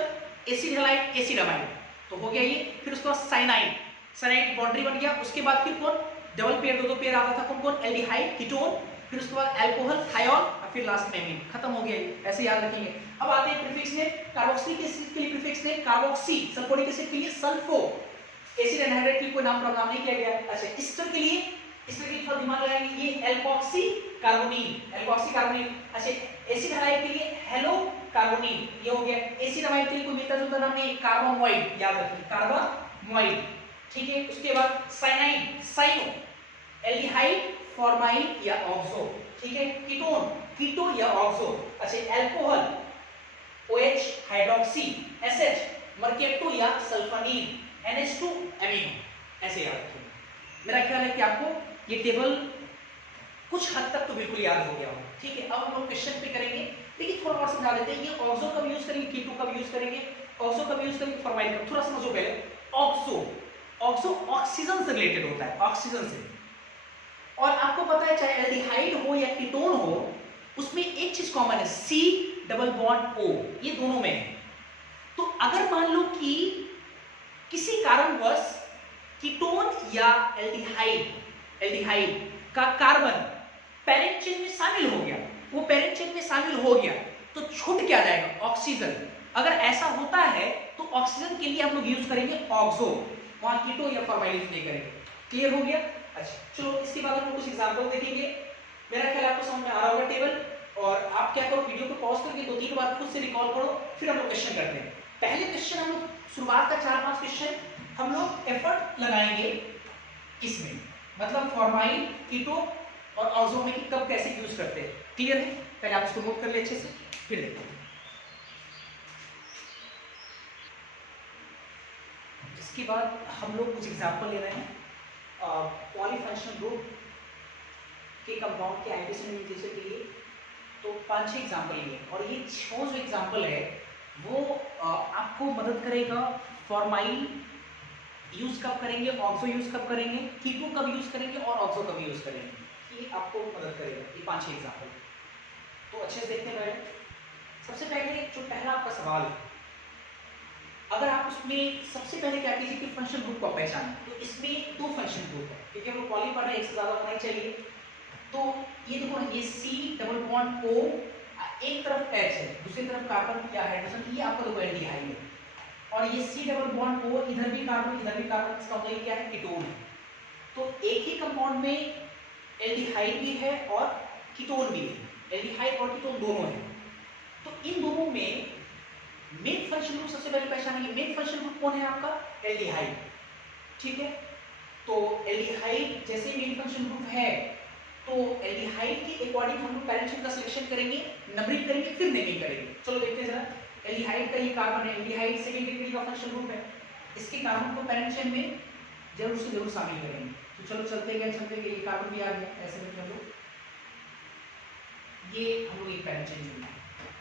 acid halide, acid amide, तो हो गया ये। फिर उसके बाद साइनाइड, साइनाइड बाउंड्री बन गया। उसके बाद फिर कौन? डबल पेयर, दो पेयर आता था, कौन कौन? एल्डिहाइड, कीटोन, फिर उसके बाद अल्कोहल, थायोल, और फिर लास्ट में एमीन। खत्म हो गया ये, ऐसे याद रखेंगे। अब आते हैं प्रीफिक्स नेम। कार्बोक्सिलिक एसिड के लिए prefix name carboxy, sulphonic acid के लिए सल्फो, एसिड एनाइड्राइड के लिए कोई नाम प्रदान नहीं किया गया। अच्छा, ईस्टर के लिए, इसमें भी थोड़ा दिमाग लगाएंगे, ये एल्कोक्सी कार्बोनिल, एल्कोक्सी कार्बोनिल। अच्छा, एसिड हैलाइड के लिए हेलो कार्बोनिल, ये हो गया। एसिड अमाइड के लिए कोई मिलता जुलता नाम नहीं, कार्बोमोइड, याद रखिए कार्बोमोइड, ठीक है। उसके बाद साइनाइड, साइनो, एल्डिहाइड, फॉर्माइल या ऑक्सो, ठीक है। कीटोन, कीटो या ऑक्सो। अच्छा, alcohol, OH hydroxy, SH mercapto या सल्फानील, NH2 एमिनो, ऐसे याद रखिए। मेरा ख्याल है कि आपको ये टेबल कुछ हद तक तो बिल्कुल याद हो गया होगा, ठीक है। अब हम लोग क्वेश्चन पे करेंगे, देखिए थोड़ा और समझा देते हैं। ये ऑक्सो कब यूज करेंगे, कीटो कब यूज करेंगे, ऑक्सो कब यूज करेंगे, फॉर्माइल कब, थोड़ा समझो पहले। ऑक्सो, ऑक्सो ऑक्सीजन से रिलेटेड होता है, ऑक्सीजन से। और आपको पता है चाहे एल्डिहाइड हो या कीटोन हो, उसमें एक चीज कॉमन है, C डबल बॉन्ड O, ये दोनों में है। तो अगर मान लो कि किसी कारणवश कीटोन या एल्डिहाइड का कार्बन पेरेंट चेन में शामिल हो गया, वो पेरेंट चेन में शामिल हो गया, तो छूट क्या जाएगा? ऑक्सीजन। अगर ऐसा होता है तो ऑक्सीजन के लिए हम लोग यूज करेंगे ऑक्सो, वहां कीटो या फॉर्माइल यूज नहीं करेंगे। क्लियर हो गया? अच्छा, चलो इसके बाद हम लोग कुछ एग्जांपल देखेंगे। मेरा ख्याल आपको समझ में आ रहा होगा टेबल, और आप क्या करो, वीडियो को पॉज करके 2-3 बार खुद से रिकॉल करो, फिर हम लोग क्वेश्चन करते हैं। पहले क्वेश्चन हम लोग शुरुआत का 4-5 क्वेश्चन हम लोग एफर्ट लगाएंगे इसमें, मतलब फॉर्माइल, कीटो और ऑक्सो में कि कब कैसे यूज करते हैं। क्लियर है? पहले आप इसको नोट कर ले अच्छे से, फिर देखते हैं। इसके बाद हम लोग कुछ एग्जांपल ले रहे हैं पॉलीफंक्शनल ग्रुप के कंपाउंड के आइडेंटिफिकेशन के लिए। तो 5-6 एग्जांपल लिए, और ये 6 जो एग्जांपल है वो आपको मदद करेगा फॉर्माइल यूज कब करेंगे, ऑक्सो यूज कब करेंगे, कीटो कब यूज करेंगे और ऑक्सो कब यूज करेंगे, ये आपको मदद करेगा ये 5-6 एग्जांपल। तो अच्छे से देखते हैं। सबसे पहले जो पहला आपका सवाल है, अगर आप उसमें सबसे पहले क्या कीजिए कि फंक्शन ग्रुप को पहचानें। तो इसमें 2 फंक्शन ग्रुप है, क्योंकि हम लोग पॉली पढ़ रहे हैं, एक से ज्यादा होना ही चाहिए। तो ये देखो, ये C डबल बॉन्ड O, एक तरफ H है, दूसरी तरफ कार्बन या हाइड्रोजन, ये आपका देखो एल्डिहाइड है। और ये C डबल बॉन्ड O, इधर भी कार्बन इधर भी कार्बन, इसका मतलब क्या है? कीटोन है। तो एक ही कंपाउंड में एल्डिहाइड भी है और कीटोन भी है, एल्डिहाइड और कीटोन दोनों है। तो इन दोनों में मेन फंक्शन ग्रुप सबसे पहले पहचानेंगे। मेन फंक्शन ग्रुप कौन है आपका? एल्डिहाइड, ठीक है। तो एल्डिहाइड जैसे मेन फंक्शन ग्रुप है, तो एल्डिहाइड के अकॉर्डिंग हम लोग पेरेंट चेन का सिलेक्शन करेंगे, नंबरिंग करेंगे, फिर नेमिंग करेंगे। चलो देखते हैं जरा। एल्डिहाइड का ये कार्बन है, एल्डिहाइड सेकंड डिग्री का फंक्शन ग्रुप है, इसके कार्बन को पेरेंट चेन में जरूर से जरूर शामिल करेंगे। तो चलो चलते गए ये कार्बन भी आ गया, ऐसे करके हम लोग ये एक पेरेंट चेन चुनना है।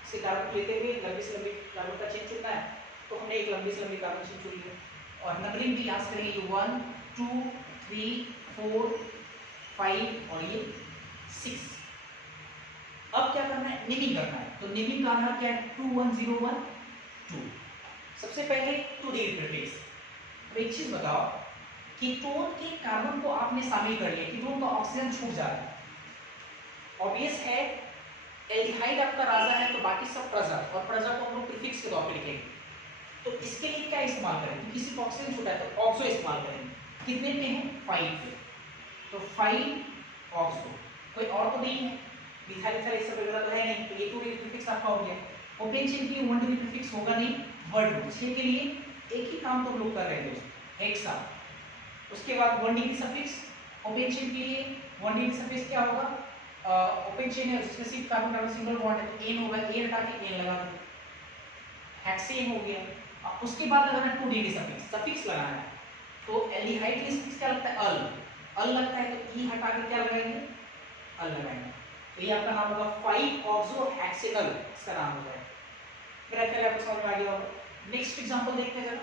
इसके कार्बन लेते हुए लंबी से लंबी कार्बन का चेन चुनना है, तो हमने एक लंबी से लंबी कार्बन चेन चुन ली और नंबरिंग भी याद करेंगे 1 2 3 4 5 और ये 6। अब क्या करना है, नेमिंग करना है। तो नेमिंग का आधार क्या है, 2101 2। सबसे पहले 2 डिग्री प्रीफिक्स। अब एक चीज बताओ, कीटोन के कार्बन को आपने शामिल कर लिया, कीटोन का ऑक्सीजन छूट जा रहा है, ऑब्वियस है एल्डिहाइड आपका राजा है तो बाकी सब प्रजा, और प्रजा को हम लोग प्रीफिक्स के तौर पे लिखेंगे। तो इसके लिए क्या इस्तेमाल करें, क्योंकि सिर्फ ऑक्सीजन छूटा है तो ऑक्सो इस्तेमाल करेंगे। कितने पे हैं, 5 पे, तो 5 ऑक्सो, कोई और तो नहीं है, मिथाइल इथाइल सब वगैरह तो है नहीं, तो ये 2 डिग्री प्रीफिक्स आपका हो गया। ओपेन चेन के लिए 1 डिग्री प्रीफिक्स होगा नहीं, वर्ड ग्रुप 6 के लिए एक ही काम तो हम लोग कर रहे हैं दोस्तों, हेक्सा। उसके बाद 1 डिग्री सफिक्स, ओपेन चेन के लिए 1 डिग्री सफिक्स क्या होगा, ओपन चेन है उसमें सिर्फ कार्बन कार्बन सिंगल बॉन्ड है, तो एन होगा, ए हटा के एन लगा दो, हेक्सेन हो गया। अब उसके बाद लगाना 2 डिग्री सफिक्स, सफिक्स लगाना है, तो एल्डिहाइड के सफिक्स क्या लगता है, अल लगता है, तो ई हटा के क्या लगाएंगे, अल लगाएंगे, तो ये आपका नाम होगा 5 ऑक्सोहेक्सेनल, इसका नाम हो जाएगा। मेरा ख्याल आपको समझ में आ गया होगा। नेक्स्ट एग्जांपल देखते हैं जरा,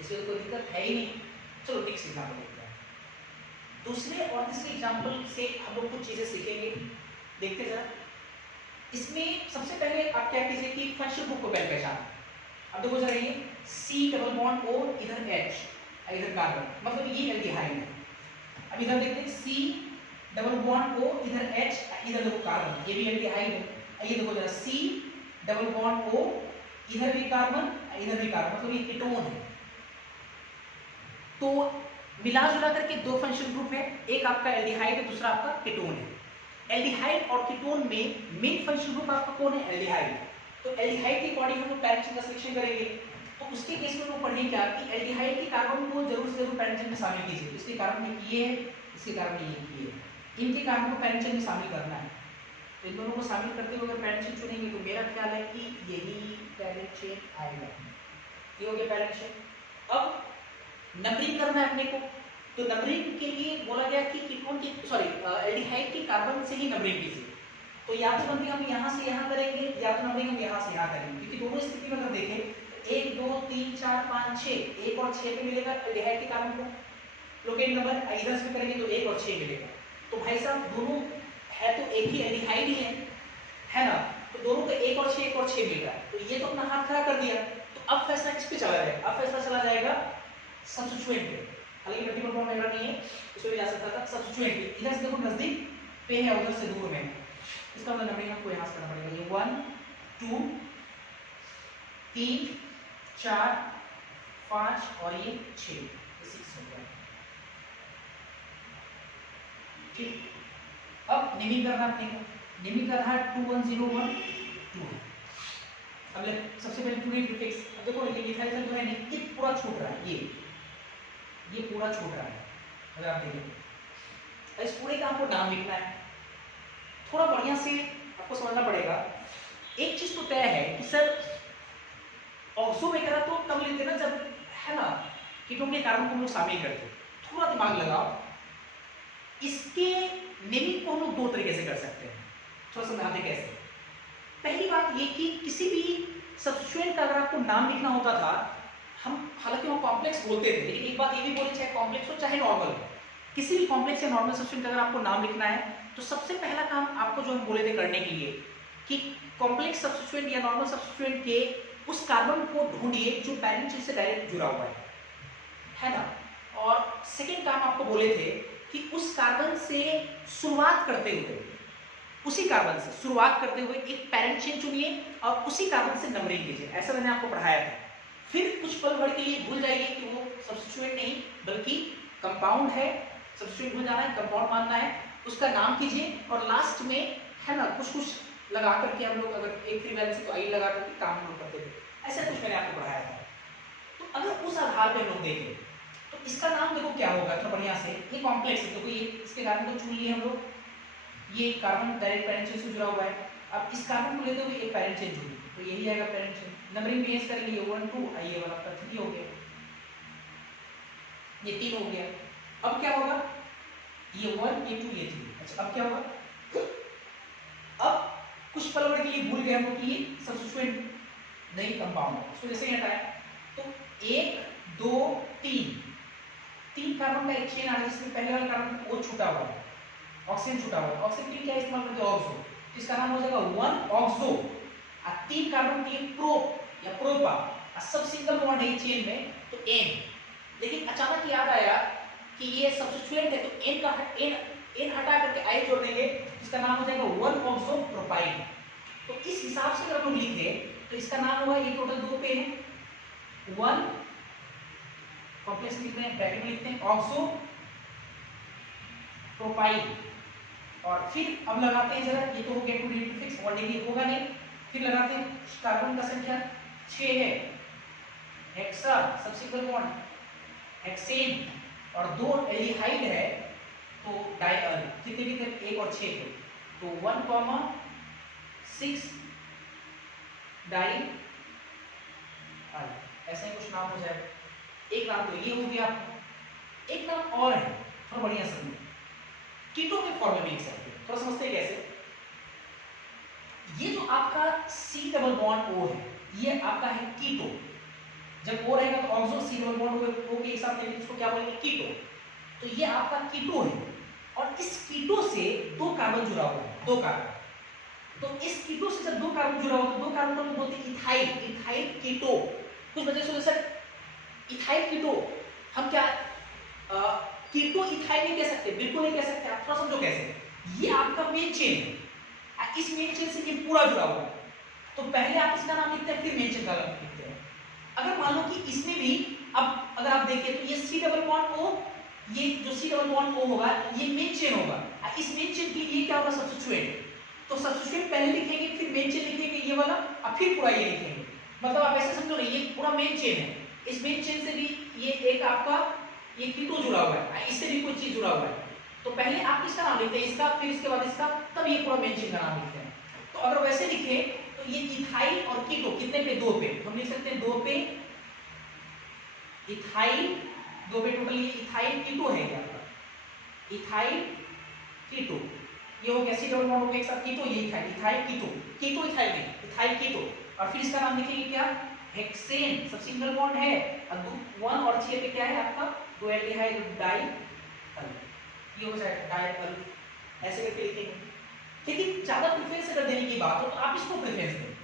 इसमें तो कोई दिक्कत है ही नहीं। चलो नेक्स्ट एग्जांपल देखते हैं। दूसरे और तीसरे एग्जांपल से हम लोग कुछ चीजें सीखेंगे, देखते जरा। इसमें सबसे पहले आप क्या कीजिए कि फंक्शनल ग्रुप को पहले पहचान। अब देखो जरा, ये C डबल बॉन्ड O, इधर H, इधर कार्बन, मतलब ये एल्डिहाइड है। अब इधर देखते हैं C डबल बॉन्ड O, इधर H, इधर देखो कार्बन, ये भी एल्डिहाइड है। ये देखो जरा, C डबल बॉन्ड O, इधर भी कार्बन, इधर भी कार्बन, मतलब ये कीटोन है। तो मिला जुला करके 2 फंक्शनल ग्रुप है, एक आपका एल्डिहाइड है, दूसरा आपका कीटोन है। एल्डिहाइड और कीटोन में मेन फंक्शनल ग्रुप आपका कौन है, एल्डिहाइड। तो एल्डिहाइड के अकॉर्डिंग हम लोग पैरेंट चेन का सिलेक्शन करेंगे। तो उसके केस में लोग पढ़ेंगे क्या कि एल्डिहाइड के कार्बन को जरूर से जरूर पैरेंट चेन में शामिल कीजिए। इसके कार्बन में ये है, इसके कार्बन में ये है, इनके कार्बन को पैरेंट चेन में शामिल करना है। तो इन दोनों को शामिल करते हुए अगर पैरेंट चेन चुनेंगे तो मेरा ख्याल है कि यही पैरेंट चेन आएगा। ये हो गया पैरेंट चेन। अब नंबरिंग करना है अपने को, तो नंबरिंग के लिए बोला गया कि कीटोन की एल्डिहाइड के कार्बन से ही नंबरिंग कीजिए। तो या तो नंबरिंग हम यहाँ से यहाँ करेंगे, या तो नंबरिंग हम यहाँ से यहाँ करेंगे, क्योंकि दोनों स्थिति में अगर देखें 1 2 3 4 5 6, 1 और 6 पे मिलेगा एल्डिहाइड के कार्बन को। लोकेट नंबर इधर से करेंगे तो 1 और 6 मिलेगा। तो भाई साहब दोनों है तो एक ही एल्डिहाइड ही है ना, तो दोनों का 1 और 6 1 और 6 मिल रहा है। तो ये तो अपना हाथ खड़ा कर दिया। तो अब फैसला किस पे चला जाएगा, अब फैसला चला जाएगा सब्स्टिट्यूएंट पे। हालांकि मल्टीपल बॉन्ड वगैरह नहीं है, इसमें भी जा सकता था सब्स्टिट्यूएंट पे। इधर से देखो नजदीक पे है, उधर से दूर में है, इसका मतलब नंबरिंग आपको यहाँ से करना पड़ेगा। ये 1 2 3 4 5 और ये 6, ये 6 हो गया। ठीक, अब नेमिंग करना अपने को। नेमिंग का आधार 2101 2 है। अब सबसे पहले 2 डिग्री प्रीफिक्स। अब देखो ये मिथाइल जो है ये पूरा छूट रहा है, ये पूरा छूट रहा है। अगर आप देखिए इस पूरे का आपको नाम लिखना है, थोड़ा बढ़िया से आपको समझना पड़ेगा। एक चीज तो तय है कि सर ऑक्सो वगैरह तो तब लेते ना जब, है ना, कीटोन के कार्बन को हम लोग शामिल करते। थोड़ा दिमाग लगाओ, इसके नेमिंग को हम लोग 2 तरीके से कर सकते हैं, थोड़ा समझाते कैसे। पहली बात ये कि किसी भी सब्स्टिट्यूएंट का अगर आपको नाम लिखना होता था, हम हालांकि हम कॉम्प्लेक्स बोलते थे, लेकिन एक बात ये भी बोले चाहे कॉम्प्लेक्स हो चाहे नॉर्मल हो, किसी भी कॉम्प्लेक्स या नॉर्मल सब्स्टिट्यूएंट का अगर आपको नाम लिखना है तो सबसे पहला काम आपको जो हम बोले थे करने के लिए कि कॉम्प्लेक्स सब्स्टिट्यूएंट या नॉर्मल सब्स्टिट्यूएंट के उस कार्बन को ढूंढिए जो पैरेंट चेन से डायरेक्ट जुड़ा हुआ है ना। और सेकेंड काम आपको बोले थे कि उस कार्बन से शुरुआत करते हुए, उसी कार्बन से शुरुआत करते हुए एक पैरेंट चेन चुनिए और उसी कार्बन से नंबरिंग कीजिए। ऐसा मैंने आपको पढ़ाया था। फिर कुछ पल भर के लिए भूल जाइए कि वो सब्स्टिट्यूएंट नहीं बल्कि कंपाउंड है, सब्स्टिट्यूएंट भूल जाना है, कंपाउंड मानना है, उसका नाम कीजिए और लास्ट में, है ना, कुछ कुछ लगा करके हम लोग अगर एक फ्री वैलेंसी तो आई लगा करके काम हम लोग करते थे। ऐसा कुछ मैंने आपको पढ़ाया था। तो अगर उस आधार पर हम लोग देखें तो इसका नाम देखो क्या होगा, तो बढ़िया से ये कॉम्प्लेक्स है, तो ये इसके कार्बन को चुन लिए हम लोग, ये कार्बन डायरेक्ट पैरेंट चेन से जुड़ा हुआ है। अब इस कार्बन को लेते हुए एक पैरेंट चेन जुड़ी, तो यही आएगा पैरेंट चेन। नंबरिंग भी करेंगे, ये 1 2, ये वाला आपका 3 हो गया, ये 3 हो गया। अब क्या होगा, ये 1 ये 2 ये 3। अच्छा अब क्या होगा, अब कुछ पल भर के लिए भूल गए हम लोग कि ये सब्स्टिट्यूएंट नहीं कंपाउंड है, इसको जैसे ही हटाया तो 1 2 3 कार्बन का एक चेन आ रहा है जिसमें पहले वाला कार्बन वो छूटा हुआ है, ऑक्सीजन छूटा हुआ है। ऑक्सीजन के लिए क्या इस्तेमाल करते हैं? ऑक्सो, जिसका नाम हो जाएगा 1 ऑक्सो। 3 कार्बन के लिए प्रोप या प्रोपा, सब सिंगल बॉन्ड है चेन में तो एन। लेकिन अचानक याद आया कि ये सब्स्टिट्यूएंट है तो एन का एन हटा करके आई जोड़ देंगे, जिसका नाम हो जाएगा 1 ऑक्सो प्रोपाइल। तो इस हिसाब से अगर हम लिखे तो इसका नाम होगा, ये टोटल 2 पे है, 1 कॉम्प्लेक्स लिखते हैं, ब्रैकेट में लिखते हैं ऑक्सो प्रोपाइल। और फिर अब लगाते हैं जरा, ये तो हो गया 2 डिजिट फिक्स, ऑलरेडी होगा नहीं। फिर लगाते हैं कार्बन का संख्या 6 है, हेक्सा सब सिंगल बॉन्ड, हेक्सेन और 2 एल्डिहाइड है तो कितने कितने 1 और 6 के तो 1,6 डाई ऐसा ही कुछ नाम हो जाएगा। एक नाम तो ये हो गया, एक नाम और है थोड़ा बढ़िया समझो, कीटो के फॉर्म में भी लिख सकते हैं, थोड़ा समझते हैं कैसे। ये जो आपका C डबल बॉन्ड O है, ये आपका है कीटो। जब O रहेगा तो oxo C double bond O के एक साथ लेंगे, इसको क्या बोलेंगे? कीटो। तो ये आपका कीटो है और इस कीटो से 2 कार्बन जुड़ा हुआ है, 2 कार्बन। तो इस कीटो से जब 2 कार्बन जुड़ा हुआ है तो 2 कार्बन को बोलते हैं इथाइल, इथाइल कीटो। कुछ बच्चे सोचे सर इथाइल कीटो हम क्या कीटो इथाइल नहीं कह सकते? बिल्कुल नहीं कह सकते। आप थोड़ा समझो कैसे। ये आपका मेन चेन है, इस मेन चेन से ये पूरा जुड़ा हुआ है, तो पहले आप इसका नाम लिखते हैं फिर मेन चेन का नाम लिखते हैं। अगर मान लो कि इसमें भी अब अगर आप देखिए तो ये C डबल बॉन्ड O, ये जो C डबल बॉन्ड O होगा ये मेन चेन होगा, इस मेन चेन के लिए क्या होगा? सब्स्टिट्यूएंट। तो सब्स्टिट्यूएंट पहले लिखेंगे फिर मेन चेन लिखेंगे ये वाला, और फिर पूरा ये लिखेंगे। मतलब आप ऐसे समझो ना, ये पूरा मेन चेन है, इस मेन चेन से भी ये एक आपका ये कीटो जुड़ा हुआ है, इससे भी कोई चीज जुड़ा हुआ है। तो पहले आप इसका नाम लिखते हैं, इसका, फिर इसके बाद इसका, तब ये पूरा मेन चेन का नाम लिखते हैं। तो अगर वैसे लिखे तो ये इथाइल और कीटो कितने पे? 2 पे। हम लिख सकते हैं 2 पे इथाइल, 2 पे टोटल ये इथाइल कीटो है क्या आपका? इथाइल कीटो, ये हो गया C डबल बॉन्ड हो गया एक साथ कीटो, ये इथाइल, इथाइल कीटो, कीटो इथाइल नहीं, इथाइल कीटो। और फिर इसका नाम लिखेंगे क्या? हेक्सेन, सब सिंगल बॉन्ड है, 1 और 6 पे क्या है आपका? 2 एल्डिहाइड डाई अल, ये हो जाएगा डाई अल, ऐसे करके लिखेंगे। लेकिन ज्यादा प्रेफरेंस अगर देने की बात हो तो आप इसको प्रेफरेंस दें,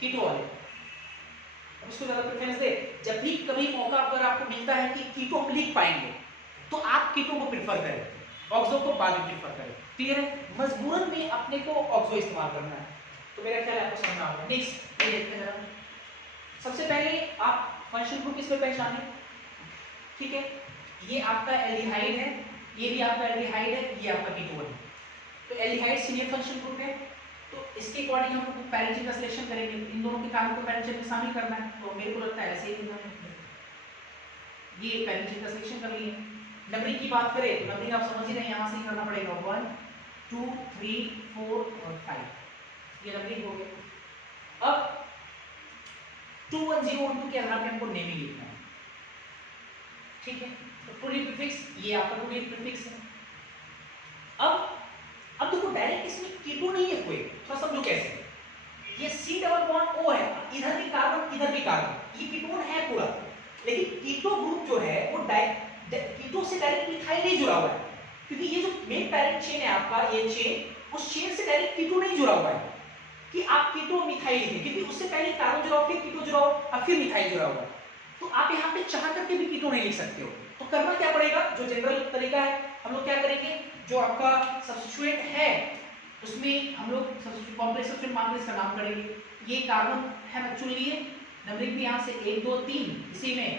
कीटो वाले, अब इसको ज्यादा प्रेफरेंस दे। जब भी कभी मौका अगर आपको मिलता है कि कीटो हम लिख पाएंगे तो आप कीटो को प्रेफर करें, ऑक्सो को बाद में प्रेफर करें। क्लियर है? मजबूरन में अपने को ऑक्सो इस्तेमाल करना है, तो मेरा ख्याल है आपको समझ आ गया। नेक्स्ट ये देखते हैं जरा। सबसे पहले आप फंक्शनल ग्रुप इसमें पहचानें, ठीक है? ये आपका एल्डिहाइड है, ये भी आपका एल्डिहाइड है, ये आपका कीटोन है। तो एल्डिहाइड सीनियर फंक्शनल ग्रुप है, तो इसके अकॉर्डिंग हम लोग पैरेंट का सिलेक्शन करेंगे। इन दोनों के कार्बन को पैरेंट में शामिल करना है, तो मेरे को लगता है ऐसे ही करना है। ये पैरेंट का सिलेक्शन कर लिए। नंबरिंग की बात करें तो नंबरिंग आप समझ ही रहे हैं, यहाँ से ही करना पड़ेगा। 1 2 3 4 और 5, ये नंबरिंग हो गया। अब 2 1 0 1 2 के आधार पे हमको नेमिंग लिखना है, ठीक है? तो 2 डिजिट प्रीफिक्स, ये आपका 2 डिजिट प्रीफिक्स है। अब देखो डायरेक्ट इसमें कीटो नहीं है कोई, थोड़ा समझो कैसे। ये C डबल बॉन्ड O है, इधर भी कार्बन इधर भी कार्बन, ये कीटोन है पूरा, लेकिन कीटो ग्रुप जो है वो कीटो से डायरेक्ट मिथाइल नहीं जुड़ा हुआ है, क्योंकि ये जो मेन पैरेंट चेन है आपका, ये चेन, उस चेन से डायरेक्ट कीटो नहीं जुड़ा हुआ है कि आप कीटो मिथाइल लिखें, क्योंकि उससे पहले कार्बन जुड़ा हुआ, फिर कीटो जुड़ा हुआ और फिर मिथाइल जुड़ा हुआ। तो आप यहाँ पे चाह करके भी कीटो नहीं लिख सकते हो। तो करना क्या पड़ेगा? जो जनरल तरीका है, हम लोग क्या करेंगे, जो आपका सब्स्टिट्यूएंट है उसमें हम लोग कॉम्प्लेक्स सब्स्टिट्यूएंट मान के इसका नाम करेंगे। ये कार्बन है ना, चुन लिए, नंबरिंग भी यहाँ से 1 2 3 इसी में,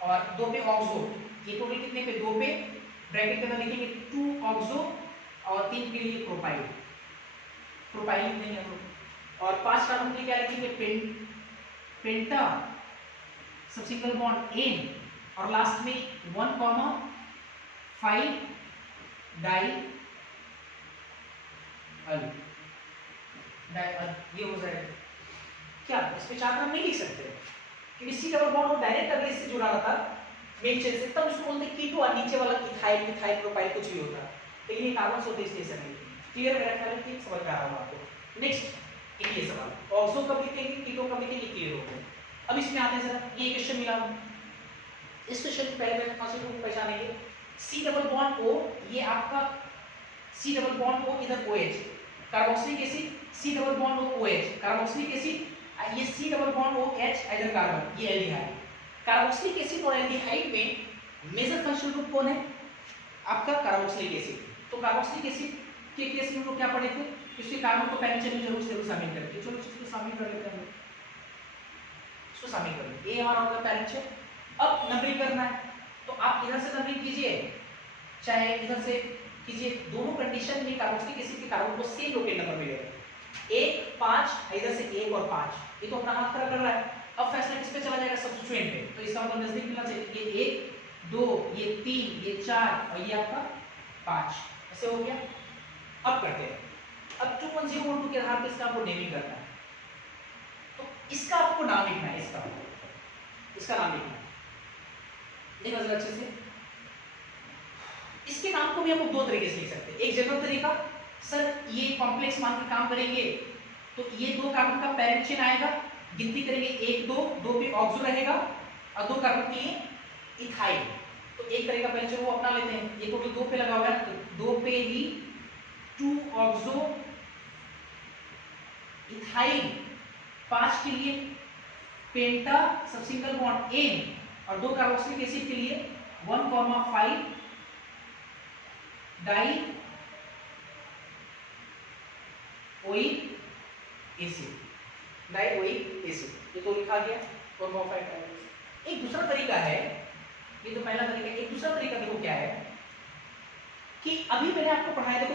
और 2 पे ऑक्सो, ये टोटल कितने पे? 2 पे, ब्रैकेट के अंदर लिखेंगे 2 ऑक्सो और 3 के लिए प्रोपाइल, प्रोपाइल लिख देंगे हम लोग। और 5 कार्बन के लिए क्या लिखेंगे? पेंटा, सब सिंगल बॉन्ड एन, और लास्ट में 1,5 डाई अल, ये हो जाएगा क्या? इस पे 4 हम नहीं लिख सकते क्योंकि C डबल बॉन्ड वो डायरेक्ट अगर इससे जुड़ा रहता मेन चेन से, तब इसको बोलते कीटो, और नीचे वाला इथाइल, मिथाइल, प्रोपाइल कुछ भी होता, लेकिन ये कार्बन होते इसलिए सब नहीं। क्लियर? मेरा ख्याल है कि समझ में आ रहा होगा आपको। नेक्स्ट एक ये सवाल, ऑक्सो कब लिखेंगे, कीटो कब लिखेंगे, क्लियर हो गया। अब इसमें आते हैं जरा, ये क्वेश्चन मिला इस क्वेश्चन पहले फंक्शन को पहचानेंगे। सी डबल बॉन्ड ओ, ये आपका सी डबल बॉन्ड ओ इधर OH carboxylic acid, C double bond O OH carboxylic acid, ये C double bond O H इधर कार्बन, ये एल्डिहाइड। कार्बोक्सिलिक एसिड और एल्डिहाइड में मेजर फंक्शनल ग्रुप कौन है, आपका कार्बोक्सिलिक एसिड। तो कार्बोक्सिलिक एसिड के केस में हम लोग क्या पढ़े थे, इसके कार्बन को पैरेंट में जरूर शामिल करके, चलो इसको शामिल कर लेते हैं, इसको शामिल कर लेते हैं। ये हमारा होगा पैरेंट है। अब नंबरिंग करना है, तो आप इधर से नंबरिंग कीजिए चाहे इधर से कीजिए, दोनों कंडीशन में कार्बोक्सिलिक एसिड के कार्बन को सेम लोकेट नंबर मिलेगा, 1 5, इधर से 1 और 5, ये तो अपना हाथ खड़ा कर रहा है। अब फैसला किस पे चला जाएगा, सब्स्टिट्यूएंट पे, तो इसका मतलब नजदीक मिलना चाहिए, ये 1 2 ये 3 ये 4 और ये आपका 5, ऐसे हो गया। अब करते हैं, अब 21012 के आधार पर इसका आपको नेमिंग करना है, तो इसका आपको नाम लिखना है, इसका नाम लिखना है, देखो जरा अच्छे से। इसके नाम को भी हम लोग दो तरीके से लिख सकते हैं, एक जनरल तरीका, सर ये कॉम्प्लेक्स मान के काम करेंगे तो ये दो कार्बन का पैरेंट चेन आएगा, गिनती करेंगे 1 2, 2 पे ऑक्सो रहेगा और 2 कार्बन के लिए इथाइल, तो एक तरह का पैरेंट चेन वो अपना लेते हैं, ये टोटल 2 पे लगा हुआ है, तो 2 पे ही 2 ऑक्सो इथाइल, 5 के लिए पेंटा सब सिंगल बॉन्ड एन और 2 कार्बोक्सिलिक एसिड के लिए 1,5 die oic acid, die oic acid, ये तो लिखा गया। 1,5 डाई। एक दूसरा तरीका है, ये तो पहला तरीका है, एक दूसरा तरीका देखो क्या है कि अभी मैंने आपको पढ़ाया, देखो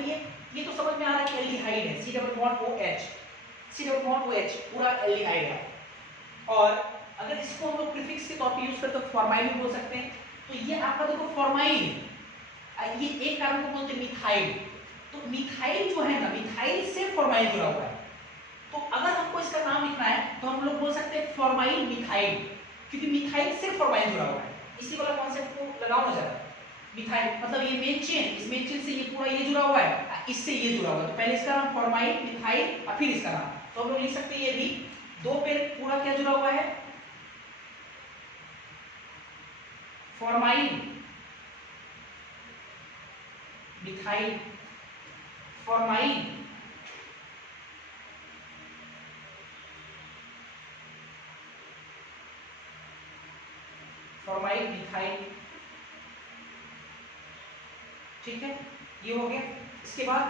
ये तो समझ में आ रहा है कि एल्डिहाइड है, C double bond OH, C double bond OH पूरा एल्डिहाइड है, और अगर इसको हम लोग प्रीफिक्स के तौर पे यूज करते तो फॉर्माइल बोल सकते हैं, तो ये आपका देखो फॉर्माइल, ये एक कार्बन को बोलते हैं मिथाइल, तो मिथाइल जो है ना, मिथाइल से फॉर्माइल जुड़ा हुआ है, तो अगर हमको इसका नाम लिखना है तो हम लोग बोल सकते हैं फॉर्माइल मिथाइल, क्योंकि मिथाइल से फॉर्माइल जुड़ा हुआ है। इसी वाला कॉन्सेप्ट को लगाओ ना जरा, मिथाइल मतलब ये मेन चेन, इस मेन चेन से ये पूरा ये जुड़ा हुआ है, इससे ये जुड़ा हुआ है, तो पहले इसका नाम फॉर्माइल मिथाइल और फिर इसका नाम, तो हम लोग लिख सकते हैं ये भी 2 पे पूरा क्या जुड़ा हुआ है, formyl methyl, formyl formyl methyl, ठीक है, ये हो गया। इसके बाद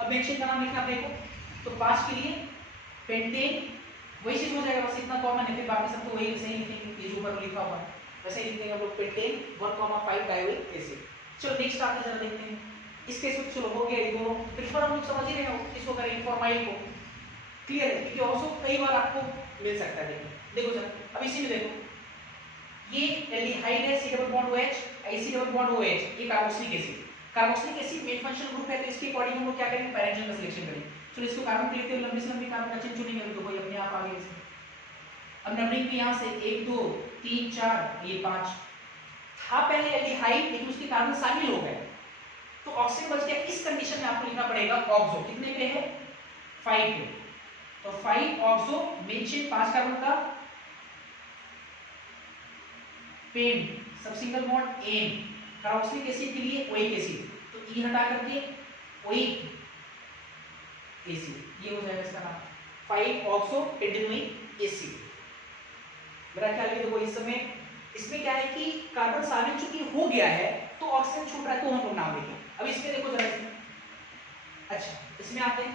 अब मेंशन का नाम लिखना अपने को, तो 5 के लिए पेंटेन, वही चीज हो जाएगा, बस इतना कॉमन है, फिर बाकी सब तो वही सही लिखेंगे, ये जो ऊपर लिखा हुआ है वैसे ही लिखेंगे हम लोग, पेंटेन 1,5 डायोइक एसिड। चलो नेक्स्ट आते जरा देखते हैं, इस केस में चलो हो गया ये दोनों, प्रेफर हम लोग समझ ही रहे हो किसको करेंगे, फॉर्माइल को, क्लियर है, क्योंकि ऑल्सो कई बार आपको मिल सकता है। देखो जरा अब इसी में देखो, ये एल्डिहाइड है, C double bond OH, C double bond OH, ये carboxylic acid, carboxylic acid main functional group है, तो इसके अकॉर्डिंग हम लोग क्या करेंगे, पैरेंट चेन का सिलेक्शन करेंगे। चलो इसको कार्बन के लिए लंबी से लंबी कार्बन का चेन चुनेंगे, तो कोई अपने आप आ गया इसमें। अब नंबरिंग भी यहां से 1 2 3 4 ये 5 था पहले एल्डिहाइड, लेकिन उसके कार्बन शामिल हो गए, तो ऑक्सीजन बच गया। इस कंडीशन में आपको लिखना पड़ेगा ऑक्सो, कितने पे है, 5 पे, तो 5 ऑक्सो मेन चेन 5 कार्बन का, पेन सब सिंगल बॉन्ड एन, कार्बोक्सिलिक एसिड के लिए ओइक एसिड, तो ई हटा करके ओइक एसिड, ये हो जाएगा इसका नाम, 5 ऑक्सो पेंटेनोइक एसिड। मेरा ख्याल है देखो इस समय इसमें क्या है कि कार्बन शामिल चूंकि हो गया है तो ऑक्सीजन छूट रहा है, तो हम लोग नाम लिखेंगे। अब इसमें देखो जरा इसमें, अच्छा इसमें आते हैं,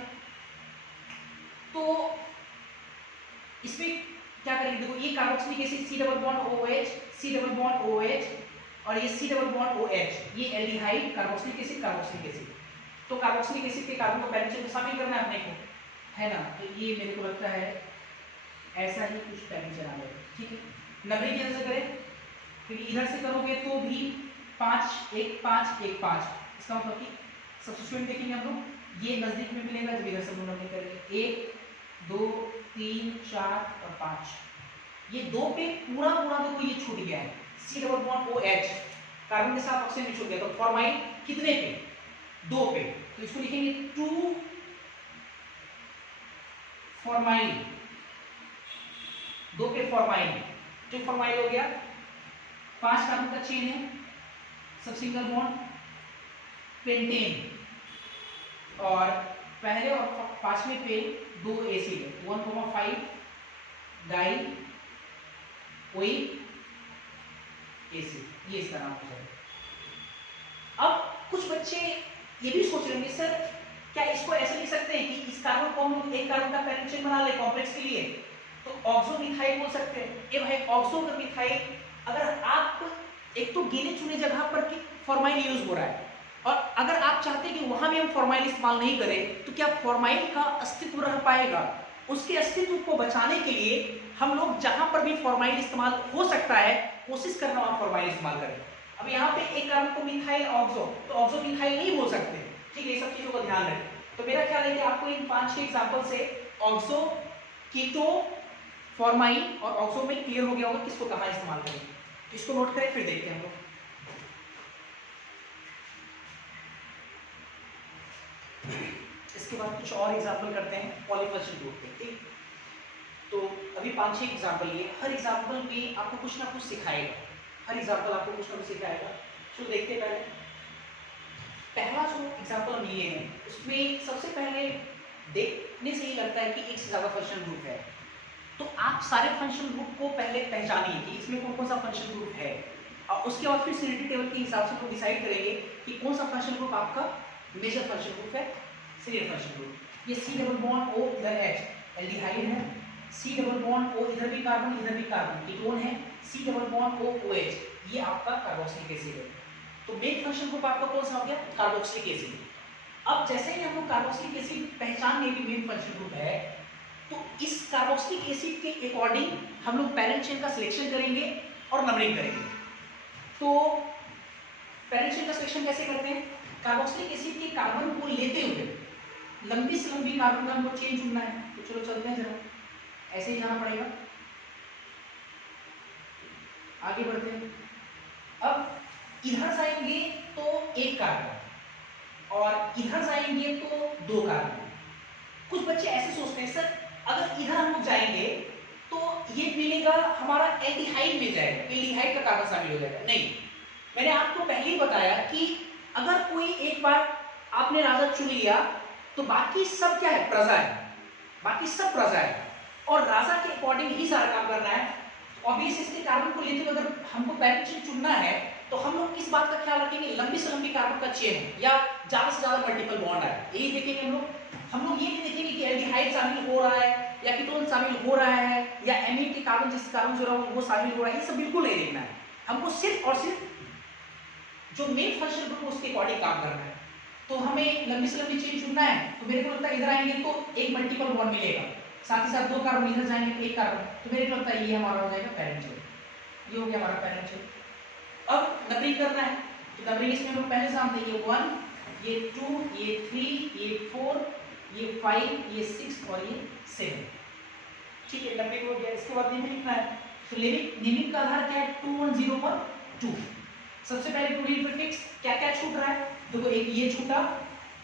तो इसमें क्या करेंगे, देखो ये carboxylic acid C double bond OH, C double bond OH और ये सी डबल बॉन्ड OH, ये aldehyde carboxylic acid, carboxylic acid, तो कार्बोक्सिलिक एसिड के कार्बन को पैरेंट चेन में शामिल करना है अपने को, है ना, तो ये मेरे को लगता है ऐसा ही कुछ पैरेंट चेन आ जाएगा, ठीक है। नंबरिंग कैसे करें, क्योंकि इधर से करोगे तो भी 5 1 5 1 5, इसका मतलब कि सब्स्टिट्यूएंट देखेंगे हम लोग, ये नजदीक में मिलेगा जब इधर से हम लोग करेंगे 1 2 3 4 और 5, ये 2 पे पूरा पूरा देखो ये छूट गया है, C double bond OH carbon के साथ ऑक्सीजन भी छूट गया, तो फॉर्माइल कितने पे, 2 पे, तो इसको लिखेंगे 2 फॉर्माइल, 2 पे फॉर्माइल, जो फॉर्माइल हो गया, 5 कार्बन का चेन है, सब सिंगल बॉन्ड, पेंटेन, और पहले और 5वें पे 2 एसिड है, 1,5 डाई ओइक एसिड, ये इसका नाम हो जाएगा। अब कुछ बच्चे ये भी सोच रहे हैं सर क्या इसको ऐसे लिख सकते हैं कि इस कार्बन को हम एक कार्बन का पैरेंट चेन बना ले कॉम्प्लेक्स के लिए, तो ऑक्सो मिथाइल बोल सकते हैं। ये भाई ऑक्सो मिथाइल, अगर आप एक तो गिने चुने जगह पर फॉर्माइल यूज हो रहा है, और अगर आप चाहते हैं कि वहां भी हम फॉर्माइल इस्तेमाल नहीं करें, तो क्या फॉर्माइल का अस्तित्व रह पाएगा? उसके अस्तित्व को बचाने के लिए हम लोग जहां पर भी फॉर्माइल इस्तेमाल हो सकता है कोशिश करना वहां फॉर्माइल इस्तेमाल करें। अब यहाँ पे एक कार्बन को मिथाइल ऑक्सो, तो ऑक्सो मिथाइल नहीं बोल सकते, ठीक है, ये सब चीजों का ध्यान रखें। तो मेरा ख्याल है कि आपको इन 5-6 एग्जांपल से ऑक्सो, कीटो, फॉर्माइल और ऑक्सो में क्लियर हो गया होगा किसको कहां इस्तेमाल करें। इसको नोट करें, फिर देखते हैं हम लोग। इसके बाद कुछ और एग्जांपल करते हैं पॉलीफंक्शनल ग्रुप के, ठीक। तो अभी 5-6 एग्जांपल लिए, हर एग्जांपल में आपको कुछ ना कुछ सिखाएगा, हर एग्जांपल आपको कुछ ना कुछ सिखाएगा। तो देखते हैं पहला जो एग्जांपल हम लिए हैं उसमें सबसे पहले देखने से ही लगता है कि एक से ज्यादा फंक्शनल ग्रुप है, तो आप सारे फंक्शनल ग्रुप को पहले पहचानिए कि इसमें कौन कौन सा फंक्शनल ग्रुप है, और उसके बाद फिर सिरिटी टेबल के हिसाब से हम डिसाइड करेंगे कि कौन सा फंक्शनल ग्रुप आपका मेजर फंक्शनल ग्रुप है, सीरियल फंक्शनल ग्रुप। ये C डबल बॉन्ड O इधर H एल्डिहाइड है, C डबल बॉन्ड O इधर भी कार्बन कीटोन है, C double bond O OH, ये आपका कार्बोक्सिलिक एसिड है। तो मेन फंक्शनल ग्रुप आपका कौन सा हो गया? Carboxylic acid. अब जैसे ही हम लोग कार्बोक्सिलिक एसिड पहचान लेंगे मेन फंक्शनल ग्रुप है, तो इस कार्बोक्सिलिक एसिड के अकॉर्डिंग हम लोग पैरेंट चेन का सिलेक्शन करेंगे और नंबरिंग करेंगे। तो पैरेंट चेन का सिलेक्शन कैसे करते हैं? कार्बोक्सिलिक एसिड के कार्बन को लेते हुए लंबी से लंबी कार्बन का हमको चेन चुनना है, तो चलो चलते हैं जरा, ऐसे ही जाना पड़ेगा, आगे बढ़ते हैं। अब इधर जाएंगे तो एक कार्बन और इधर जाएंगे तो 2 कार्बन। कुछ बच्चे ऐसे सोचते हैं सर अगर इधर हम लोग जाएंगे तो ये मिलेगा हमारा एल्डिहाइड मिल जाएगा, एल्डिहाइड का कार्बन शामिल हो जाएगा। नहीं, मैंने आपको पहले ही बताया कि अगर कोई एक बार आपने राजा चुन लिया तो बाकी सब क्या है? प्रजा है, बाकी सब प्रजा है, और राजा के अकॉर्डिंग ही सारा काम करना है। ऑब्वियस इसके कार्बन को लेते हुए अगर हमको पैरेंट चेन चुनना है तो हम लोग इस बात का ख्याल रखेंगे लंबी से लंबी कार्बन का चेन है या ज्यादा से ज्यादा मल्टीपल बॉन्ड है, यही देखेंगे हम लोग। हम लोग ये नहीं देखेंगे कि एल्डिहाइड शामिल हो रहा है या कीटोन शामिल हो रहा है या एमीन के कार्बन जिस कार्बन जो रहा है वो शामिल हो रहा है, ये सब बिल्कुल नहीं देखना है। हमको सिर्फ और सिर्फ जो मेन फंक्शनल ग्रुप उसके अकॉर्डिंग काम करना है। तो हमें लंबी से लंबी चेन चुनना है, तो मेरे को लगता है इधर आएंगे तो एक मल्टीपल बॉन्ड मिलेगा, साथ ही साथ 2 कार्बन इधर जाएंगे तो 1 कार्बन, तो मेरे को लगता है ये हमारा हो जाएगा पैरेंट चेन। ये हो गया हमारा पैरेंट चेन। अब नंबरिंग करना है, तो नंबरिंग इसमें हम लोग पहले जानते हैं, ये 1, ये 2, ये 3, ये 4, ये 5, ये 6 और ये 7, ठीक है, नंबरिंग हो गया। इसके बाद नेमिंग लिखना है, तो नेमिंग का आधार क्या है? 210 पर 2। सबसे पहले 2 डी प्रीफिक्स क्या क्या छूट रहा है? देखो एक ये छूटा,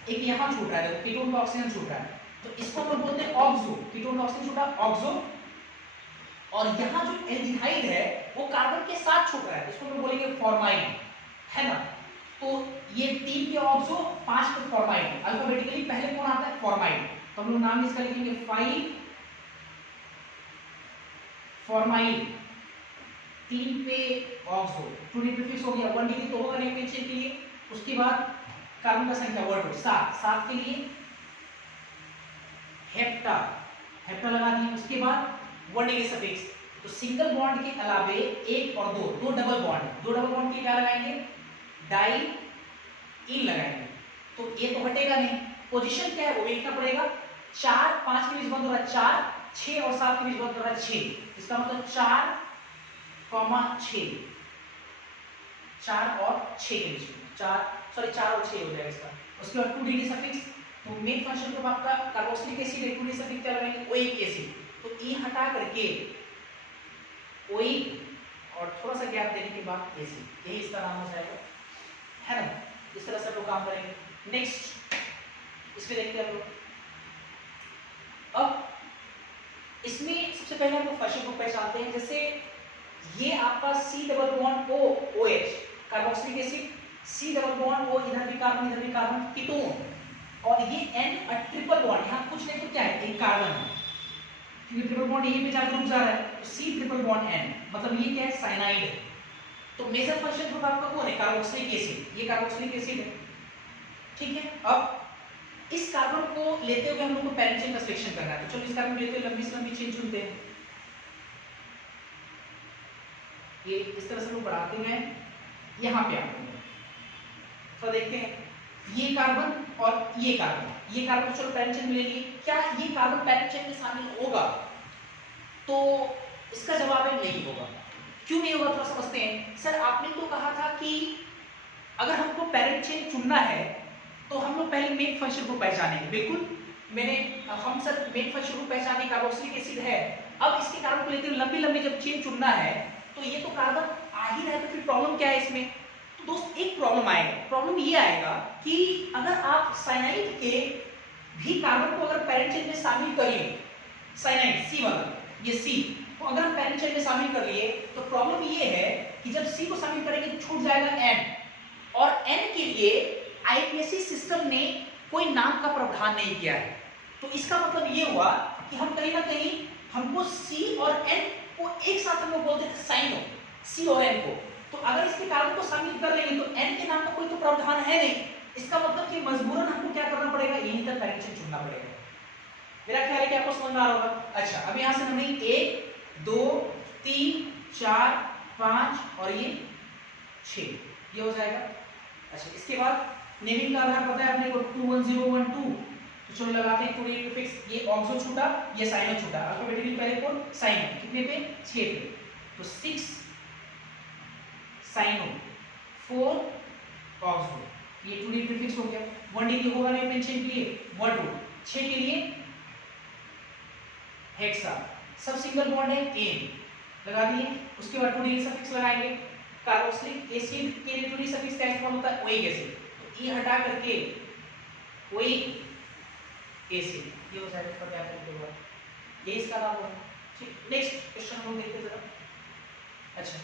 एक यहाँ छूट रहा है, देखो कीटोन का ऑक्सीजन छूट रहा है, तो इसको हम लोग बोलते हैं ऑक्सो, कीटोन का ऑक्सीजन छूटा ऑक्सो, और यहाँ जो एल्डिहाइड है वो कार्बन के साथ छूट रहा है, इसको हम बोलेंगे फॉर्माइल, है ना। तो ये 3 पे ऑक्सो, 5 पे फॉर्माइल, अल्फाबेटिकली पहले कौन आता है? फॉर्माइल, तो हम लोग नाम इसका लिखेंगे 5 फॉर्माइल, 3 पे ऑक्सो, 2 डी प्रीफिक्स हो गया, 1 डिग्री तो होगा नहीं मेन चेन के लिए। उसके बाद कार्बन का संख्या वर्ड 7 के लिए हेप्टा, हेप्टा लगा दिए। उसके बाद 1 डिग्री सफिक्स, तो सिंगल बॉन्ड के अलावे 1 और 2 डबल बॉन्ड, 2 डबल बॉन्ड के लिए क्या लगाएंगे? डाई इन लगाएंगे, तो ये तो हटेगा नहीं। पोजीशन क्या है वो भी लिखना पड़ेगा, 4 5 के बीच बंद हो रहा है 4, 6 और 7 के बीच बंद हो रहा है 6, इसका मतलब 4, 6, 4 और 6 के बीच में 4 और 6 हो जाएगा इसका। उसके बाद 2 डिग्री सफिक्स, तो मेन फंक्शन ग्रुप आपका कार्बोक्सिलिक एसिड है, 2 डिग्री सफिक्स क्या लगाएंगे? ओइक एसिड, तो ई हटा करके ओइक और थोड़ा सा गैप देने के बाद एसिड, यही इसका नाम हो जाएगा, है ना। इस तरह से हम लोग काम करेंगे। नेक्स्ट इस पे देखते हैं हम लोग। अब इसमें सबसे पहले हम लोग फंक्शन ग्रुप पहचानते हैं। जैसे ये आपका C double bond O OH carboxylic acid, C double bond O इधर भी कार्बन कीटोन, और ये N ट्रिपल बॉन्ड, यहाँ कुछ नहीं तो क्या है, एक कार्बन है क्योंकि ट्रिपल बॉन्ड यहीं पे जाकर रुक जा रहा है, तो C ट्रिपल बॉन्ड N, मतलब ये क्या है, साइनाइड है। तो मेजर फंक्शन ग्रुप आपका कौन है, कार्बोक्सिलिक एसिड, ये कार्बोक्सिलिक एसिड है, ठीक है। अब इस कार्बन को लेते हुए हम लोग को पैरेंट चेन का सिलेक्शन करना है, तो चलो इस कार्बन लेते हुए लंबी से लंबी चेन चुनते हैं। ये इस तरह से लोग बढ़ाते हुए यहाँ पे आते हैं, तो देखते हैं ये कार्बन और ये कार्बन चलो पैरेंट चेन में ले लिए। क्या ये कार्बन पैरेंट चेन में शामिल होगा, तो इसका जवाब है नहीं होगा। क्यों नहीं होगा, थोड़ा समझते हैं। सर आपने तो कहा था कि अगर हमको पैरेंट चेन चुनना है तो हम लोग पहले मेन फंक्शन को पहचानेंगे। बिल्कुल, हम सर मेन फंक्शन को पहचाने, कार्बोक्सिलिक एसिड है। अब इसके कार्बन को लेते हुए लंबी लंबी जब चेन चुनना है तो ये तो कार्बन आ ही रहा है, तो फिर प्रॉब्लम क्या है इसमें। तो दोस्त एक प्रॉब्लम आएगा, प्रॉब्लम ये आएगा कि अगर आप साइनाइड के भी कार्बन को अगर पैरेंट चेन में शामिल करिए, साइनाइड C वाला, ये C को अगर हम पैरेंट चेन में शामिल कर लिए, तो प्रॉब्लम ये है कि जब C को शामिल करेंगे तो छूट जाएगा N, और N के लिए IPSC सिस्टम ने कोई नाम का प्रावधान नहीं किया है। तो इसका मतलब ये हुआ कि हम कहीं ना कहीं हमको C और N को एक साथ हम लोग बोलते थे साइनो, C और N को। तो अगर इसके कार्बन को शामिल कर लेंगे तो N के नाम का कोई तो प्रावधान है नहीं, इसका मतलब कि मजबूरन हमको क्या करना पड़ेगा, यहीं तक पैरेंट चेन चुनना पड़ेगा। मेरा ख्याल है कि आपको समझ में आ रहा होगा। अच्छा, अब यहाँ से हमने 1 2 3 4 5 और ये 6, ये हो जाएगा। अच्छा, इसके बाद नेमिंग का आधार पता है अपने को 21012, तो चलो लगाते हैं पूरी प्रीफिक्स। ये ऑक्सो छूटा, ये साइनो छूटा, अल्फाबेटिकली पहले कौन, साइनो, कितने पे, 6 पे, तो 6 साइनो 4 ऑक्सो, ये 2D प्रीफिक्स हो गया। 1D होगा नहीं मेंशन के लिए, 1 2 6 के लिए हेक्सा, सब सिंगल बॉन्ड है, एन लगा दिए। उसके बाद 2D सफिक्स लगाएंगे। कार्बोक्सिलिक एसिड के लिए 2D सफिक्स का इस्तेमाल होता है ओइक एसिड, तो ई हटा करके ओइक एसिड, ये हो जाएगा। पता है आपको, ये इसका नाम होगा। ठीक, नेक्स्ट क्वेश्चन हम देखते हैं जरा। अच्छा,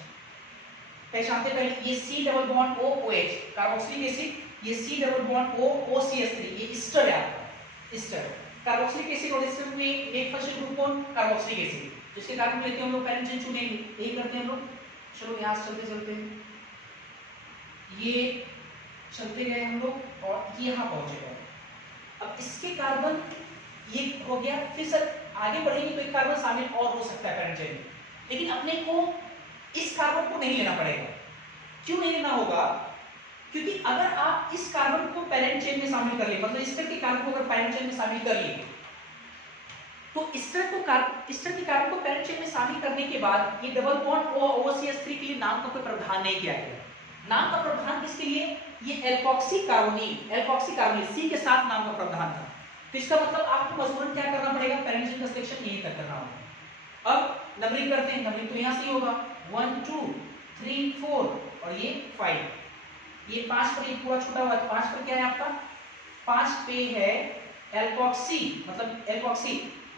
पहचानते पहले ये C double bond O OH carboxylic acid, ये C double bond O OCH3, ये एस्टर है आपका, एस्टर। कार्बोक्सिलिक एसिड और एस्टर में एक फंक्शन ग्रुप कौन, कार्बोक्सिलिक एसिड, जिसके कारण लेते हैं हम लोग पैरेंट चेन चुनेंगे, यही करते हैं हम लोग। चलो यहाँ से चलते चलते ये चलते गए हम लोग और ये यहाँ पहुंचे गए। अब इसके कार्बन ये हो गया, फिर सर आगे बढ़ेंगे तो एक कार्बन शामिल और हो सकता है पैरेंट चेन में, लेकिन अपने को इस कार्बन को नहीं लेना पड़ेगा। क्यों नहीं लेना होगा, क्योंकि अगर आप इस कार्बन को पैरेंट चेन में शामिल कर लिए, मतलब इस्टर के कार्बन को अगर पैरेंट चेन में शामिल कर लिए, तो इस्टर के कार्बन को पैरेंट चेन में शामिल करने के बाद ये डबल बॉन्ड OCH3 के लिए नाम का कोई प्रावधान नहीं किया गया। नाम का प्रावधान किसके लिए, ये एल्कोक्सी कार्बोनिल C के साथ नाम का प्रावधान था। तो इसका मतलब आपको मजबूरन क्या करना पड़ेगा, पैरेंट चेन का सिलेक्शन यहीं तक करना होगा। अब नंबरिंग करते हैं, नंबरिंग तो यहाँ से ही होगा 1 2 3 4 और ये 5, ये 5 पर ये पूरा छूटा हुआ है, 5 पर क्या है आपका, 5 पे है एल्कोक्सी, मतलब एल्कोक्सी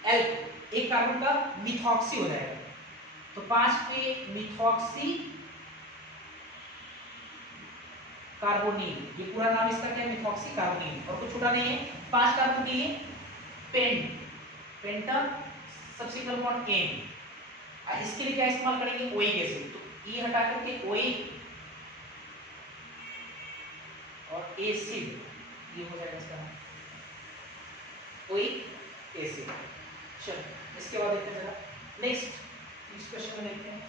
एल्क एक कार्बन का मिथॉक्सी हो जाएगा, तो 5 पे मिथॉक्सी कार्बोनिल, ये पूरा नाम इसका क्या है, मिथॉक्सी कार्बोनिल, और कुछ छूटा नहीं है। 5 कार्बन के लिए पेंटा सबसिक्वेंट बॉन्ड एन, इसके लिए क्या इस्तेमाल करेंगे, ओइक एसिड, तो ई हटा करके ओइक और एसिड, ये हो जाएगा इसका ओइक एसिड। चलो इसके बाद देखते हैं जरा नेक्स्ट क्वेश्चन में देखते हैं।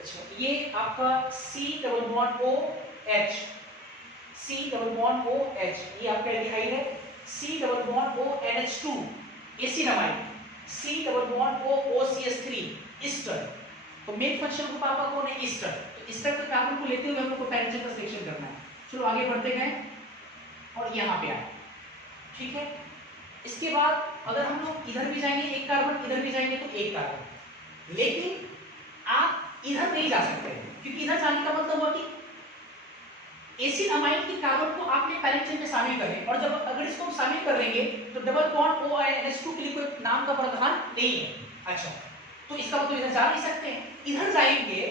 अच्छा, ये आपका C double bond OH, C double bond OH, ये आपका एल्डिहाइड है। C double bond ONH2 एसिनामाइड, C double bond OCH3 Easter. तो मेन फंक्शन ग्रुप आपका कौन है, ईस्टर। तो ईस्टर के कार्बन को लेते हुए हम लोग को पैरेंट चेन का सिलेक्शन करना है। चलो आगे बढ़ते गए और यहाँ पे आए, ठीक है। इसके बाद अगर हम लोग इधर भी जाएंगे एक कार्बन, इधर भी जाएंगे तो एक कार्बन, लेकिन आप इधर नहीं जा सकते क्योंकि इधर जाने का मतलब हुआ कि एसिड अमाइन के कार्बन को आपने पैरेंट चेन में शामिल कर लें, और जब अगर इसको हम शामिल कर लेंगे तो डबल बॉन्ड ONH2 के लिए कोई नाम का प्रावधान नहीं है। अच्छा, तो इसका मतलब इधर जा नहीं सकते हैं, इधर जाएंगे।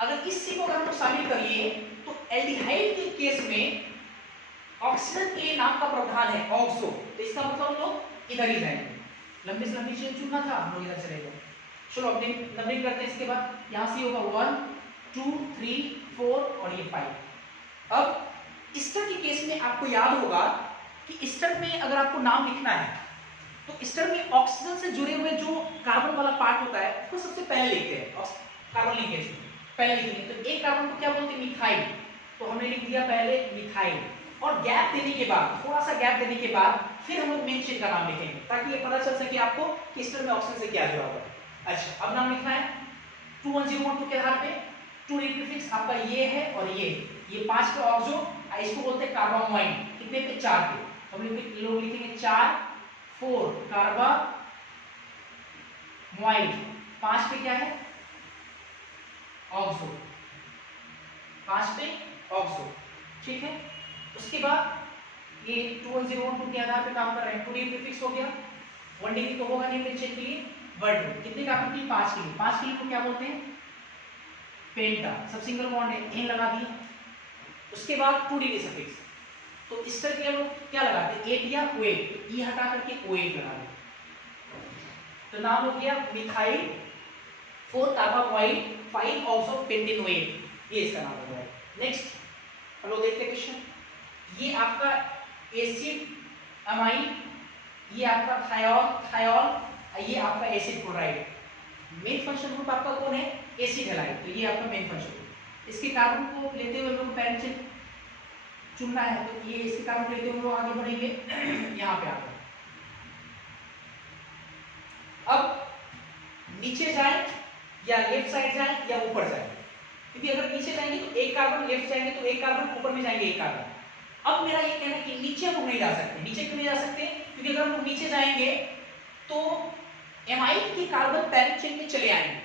अगर इस C को अगर हम शामिल कर लिए तो एल्डिहाइड के केस में ऑक्सीजन के लिए नाम का प्रावधान है ऑक्सो, तो इसका मतलब हम लोग इधर ही जाएंगे। लंबी से लंबी चेन चुनना था, हम लोग इधर चले गए। चलो अब नंबरिंग करते हैं। इसके बाद यहाँ से होगा 1 2 3 4 और ये 5। अब ईस्टर के केस में आपको याद होगा कि ईस्टर में अगर आपको नाम लिखना है तो ईस्टर में ऑक्सीजन से जुड़े हुए जो कार्बन वाला पार्ट होता है उसको सबसे पहले लिखते हैं, कार्बन लिंकेज पहले लिखेंगे। तो एक कार्बन को क्या बोलते हैं? मिथाइल। तो हमने लिख दिया पहले मिथाइल, और गैप देने के बाद, थोड़ा सा गैप देने के बाद फिर हम लोग मेन चेन का नाम लिखेंगे, ताकि ये पता चल सके आपको कि ईस्टर में ऑक्सीजन से क्या जुड़ा हुआ है। अच्छा, अब नाम लिखना है 21012 के आधार पे। 2 प्रीफिक्स आपका ये है और ये 5 पे ऑक्सो, इसको बोलते हैं कार्बामाइन। कितने पे? 4 पे। हम लोग लिखेंगे 4 4 कार्बामाइन। 5 पे क्या है? ऑक्सो। 5 पे ऑक्सो, ठीक है। उसके बाद ये 21012 के आधार पे काम कर रहे हैं। 2 प्रीफिक्स हो गया, 1 डिग्री तो होगा नहीं चेन के लिए। वर्ड कितने कार्बन के लिए? 5 के लिए। 5 के लिए को क्या बोलते हैं? पेंटा। सब सिंगल बॉन्ड है, एन लगा दिया। उसके बाद 2 डिग्री सफिक्स, तो इस तरह के लोग क्या लगाते हैं? 8 या OH, तो ई हटा करके OH लगा दें, तो नाम हो गया मिथाइल 4 कार्बामाइन 5 ऑक्सो पेंटेन OH, ये इसका नाम हो गया। नेक्स्ट हम लोग देखते हैं क्वेश्चन। ये आपका एसिड अमाइन, ये आपका थायोल, ये आपका acid chloride. Main function group आपका कौन है? एसिड हैलाइड, तो ये आपका मेन फंक्शन ग्रुप। इसके कार्बन को लेते हुए हम लोग पैरेंट चेन चुनना है, तो ये इसके कार्बन लेते हुए हम लोग आगे बढ़ेंगे यहाँ पे आकर। अब नीचे जाए या लेफ्ट साइड जाए या ऊपर जाए, क्योंकि अगर नीचे जाएंगे तो एक कार्बन, लेफ्ट जाएंगे तो एक कार्बन, ऊपर में जाएंगे एक कार्बन। अब मेरा ये कहना है कि नीचे हम लोग नहीं जा सकते। नीचे क्यों नहीं जा सकते? क्योंकि अगर हम लोग नीचे जाएंगे तो एमाइड के कार्बन पैरेंट चेन में चले आएंगे,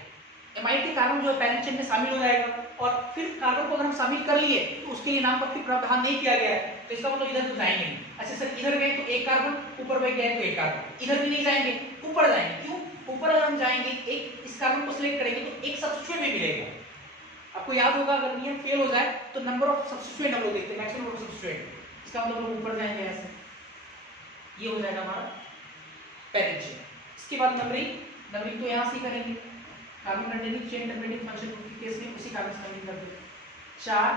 एमाइड के कार्बन जो है पैरेंट चेन में शामिल हो जाएगा, और फिर कार्बन को अगर हम शामिल कर लिए तो उसके लिए नाम का फिर प्रावधान नहीं किया गया है, तो इसका मतलब इधर तो जाएंगे नहीं। अच्छा सर, इधर गए तो एक कार्बन, ऊपर में गए तो एक कार्बन, इधर भी नहीं जाएंगे, ऊपर जाएंगे। क्यों? ऊपर अगर हम जाएंगे, एक इस कार्बन को सिलेक्ट करेंगे तो एक सब्स्टिट्यूएंट में मिलेगा। आपको याद होगा अगर नियम फेल हो जाए तो नंबर ऑफ सब्स्टिट्यूएंट हम लोग देखते हैं, मैक्सिमम नंबर ऑफ सब्स्टिट्यूएंट, इसका मतलब हम लोग ऊपर जाएंगे ऐसे, ये हो जाएगा हमारा पैरेंट चेन। इसके बाद नंबरिंग तो यहाँ से करेंगे। Carbon containing chain terminating function के केस में उसी कार्बन से नंबरिंग करते हैं। 4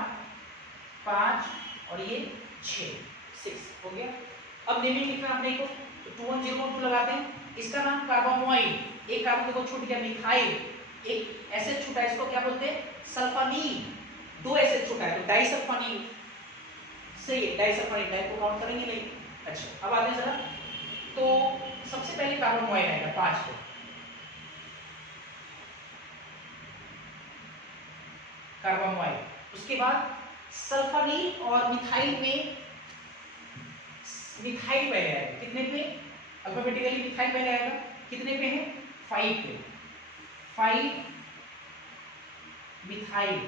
5 और ये 6 हो गया। अब नेमिंग लिखना अपने को, तो 21012 लगाते हैं। इसका नाम कार्बामाइन, एक कार्बन देखो छूट गया, मिथाइल, एक एसिड छूटा है, इसको क्या बोलते हैं? सल्फानील। 2 एसिड छूटा है तो डाइसल्फानील, सही है, डाइसल्फानील। डाइ को काउंट करेंगे नहीं। अच्छा, अब आते हैं जरा, तो सबसे पहले कार्बामाइन आएगा 5 पे, कार्बामाइन। उसके बाद सल्फानील और मिथाइल में मिथाइल पहले आएगा, कितने पे? अल्फाबेटिकली मिथाइल पहले आएगा, कितने पे है? 5 पे, 5 मिथाइल,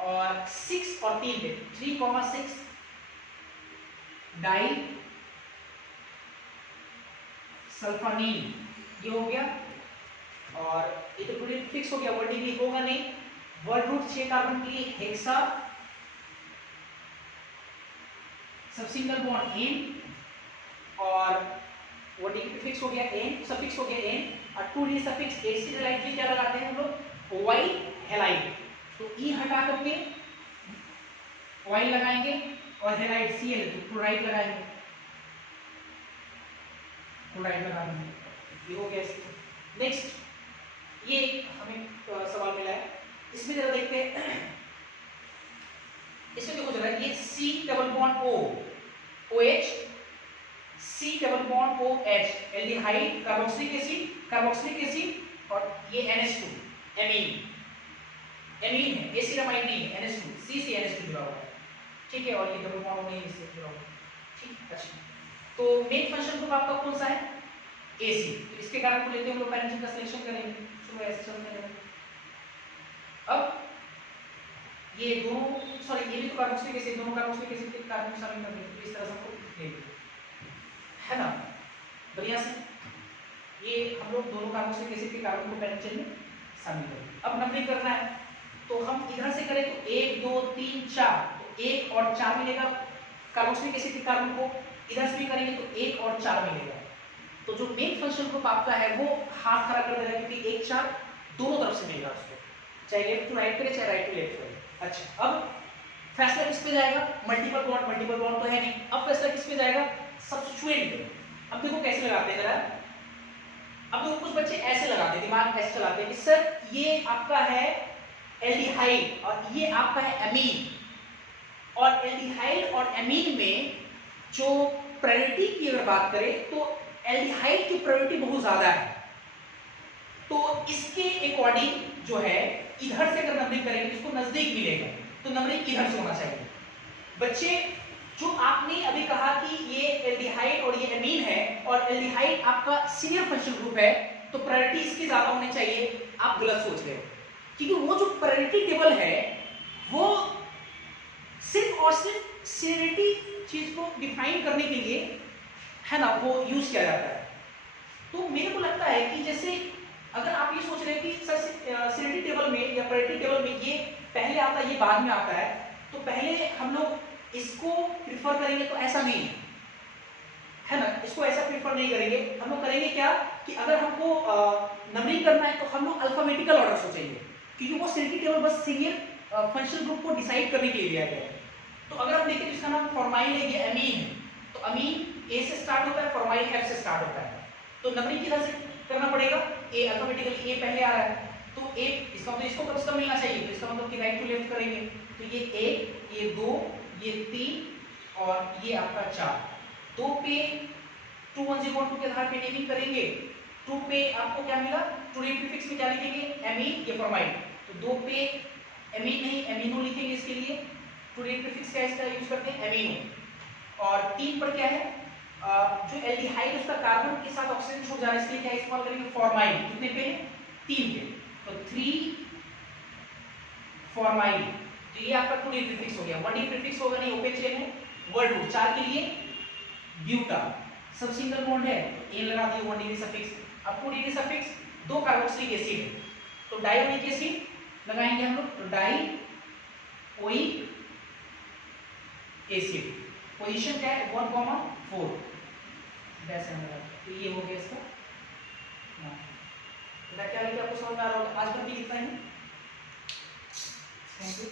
और 6 और 3 पे 3,6 डाई सल्फानील, ये हो गया। और ये तो पूरी फिक्स हो गया, 1 डिग्री होगा नहीं। वर्ड रूट 6 कार्बन के लिए हेक्सा, सब सिंगल बॉन्ड एन, और 1 डिग्री फिक्स हो गया एन, सफिक्स हो गया एन, और 2 डिग्री सफिक्स एसिड हैलाइड के क्या लगाते हैं हम लोग? वाई हैलाइड, तो ई हटा करके वाई लगाएंगे, और हैलाइड Cl तो क्लोराइड लगाएंगे, क्लोराइड लगा देंगे, ये हो गया। नेक्स्ट ये हमें सवाल मिला है, इसमें जरा देखते हैं। इसमें देखो जरा, ये C double bond O OH, C double bond OH aldehyde, carboxylic acid, और ये NH2 एमीन है, एसिड अमाइन नहीं है, NH2 C से NH2 जुड़ा हुआ है, ठीक है, और ये डबल बॉन्ड नहीं इससे जुड़ा हुआ है, ठीक। अच्छा, तो मेन फंक्शन ग्रुप आपका कौन सा है? एसिड, तो इसके कारण को लेते हुए हम लोग पैरेंट चेन का सिलेक्शन करेंगे। चलो ऐसे चलते हैं। अब ये दोनों, सॉरी ये भी तो कार्बोक्सिलिक एसिड, दोनों कार्बोक्सिलिक एसिड के कार्बन शामिल कर देंगे, इस तरह से हमको लेंगे, है ना, बढ़िया से। ये हम लोग दोनों कार्बोक्सिलिक एसिड के कार्बन को पैरेंट चेन में शामिल करेंगे। अब नंबरिंग करना है, तो हम इधर से करें तो 1 2 3 4, तो 1 और 4 मिलेगा कार्बोक्सिलिक एसिड के कार्बन को, इधर से भी करेंगे तो 1 और 4 मिलेगा। तो जो मेन फंक्शनल ग्रुप आपका है वो हाथ खड़ा कर देगा, क्योंकि 1 4 दोनों तरफ से मिलेगा उसको, चाहे लेफ्ट टू राइट करे चाहे राइट टू लेफ्ट करे। अच्छा, अब फैसला किस पे जाएगा? मल्टीपल बॉन्ड तो है नहीं, अब फैसला किस पे जाएगा? सब्स्टिट्यूएंट पे। अब देखो कैसे लगाते हैं जरा, अब देखो कुछ बच्चे ऐसे लगाते हैं, दिमाग ऐसे चलाते हैं कि सर ये आपका है एल्डिहाइड और ये आपका है एमीन, और एल्डिहाइड और एमीन में जो प्रायोरिटी की अगर बात करें तो एल्डिहाइड की प्रायोरिटी बहुत ज्यादा है, तो इसके अकॉर्डिंग जो है इधर से अगर नंबरिंग करेंगे तो इसको नजदीक मिलेगा, तो नंबरिंग इधर से होना चाहिए। बच्चे जो आपने अभी कहा कि ये एल्डिहाइड और ये एमीन है और एल्डिहाइड आपका सीनियर फंक्शनल ग्रुप है, तो प्रायोरिटी इसकी ज्यादा होनी चाहिए, आप गलत सोच रहे हो, क्योंकि वो जो प्रायोरिटी टेबल है वो सिर्फ और सिर्फ सीनियरिटी चीज को डिफाइन करने के लिए है ना, वो यूज किया जाता है। तो मेरे को लगता है कि जैसे अगर आप ये सोच रहे हैं कि सर सीनियरिटी टेबल में या प्रायोरिटी टेबल में ये पहले आता है ये बाद में आता है, तो पहले हम लोग इसको प्रिफर करेंगे, तो ऐसा नहीं है ना, इसको ऐसा प्रिफर नहीं करेंगे। हम लोग करेंगे क्या कि अगर हमको नंबरिंग करना है तो हम लोग अल्फाबेटिकल ऑर्डर सोचेंगे, क्योंकि वो सीनियरिटी टेबल बस सीनियर फंक्शनल ग्रुप को डिसाइड करने के लिए दिया गया है। तो अगर हम देखें जिसका नाम फॉर्माइल है, ये अमीन है, तो अमीन ए से स्टार्ट होता है, फॉर्माइल एफ से स्टार्ट होता है, तो नंबरिंग किधर से करना पड़ेगा? ए अल्फाबेटिकली ए पहले आ रहा है, तो ए इसका मतलब इसको कब से कब मिलना चाहिए, तो इसका मतलब कि राइट टू लेफ्ट करेंगे, तो ये 1 ये 2 ये 3 और ये आपका 4, 2 पे 2102 के आधार पे नेमिंग करेंगे, 2 पे आपको क्या मिला, टू प्रीफिक्स में क्या लिखेंगे? एमीन, ये फॉर्माइल, तो 2 पे एमीन नहीं एमिनो लिखेंगे, इसके लिए टू प्रीफिक्स क्या इसका यूज करते हैं? एमिनो। और 3 पर क्या है, जो एल्डिहाइड उसका कार्बन के साथ ऑक्सीजन छूट जा रहा है, इसलिए क्या इस्तेमाल करेंगे? फॉर्माइल। कितने पे? 3 पे, तो 3 फॉर्माइल, तो ये आपका 2 प्रीफिक्स हो गया। 1 प्रीफिक्स होगा नहीं, ओपन चेन है, वर्ड रूट। 4 के लिए ब्यूटा, सब सिंगल बॉन्ड है, ए लगा दिए 1 डिग्री सफिक्स। अब 2 डिग्री सफिक्स 2 कार्बोक्सिलिक एसिड है, तो डाइओनिक एसिड लगाएंगे हम लोग, तो डाई ओइक एसिड, पोजीशन क्या है? 1,4 डैश है मेरा, तो ये हो गया इसका ना। बेटा क्या लिखा आपको समझ में आ रहा होगा? आज पर भी लिखता है। Thank you.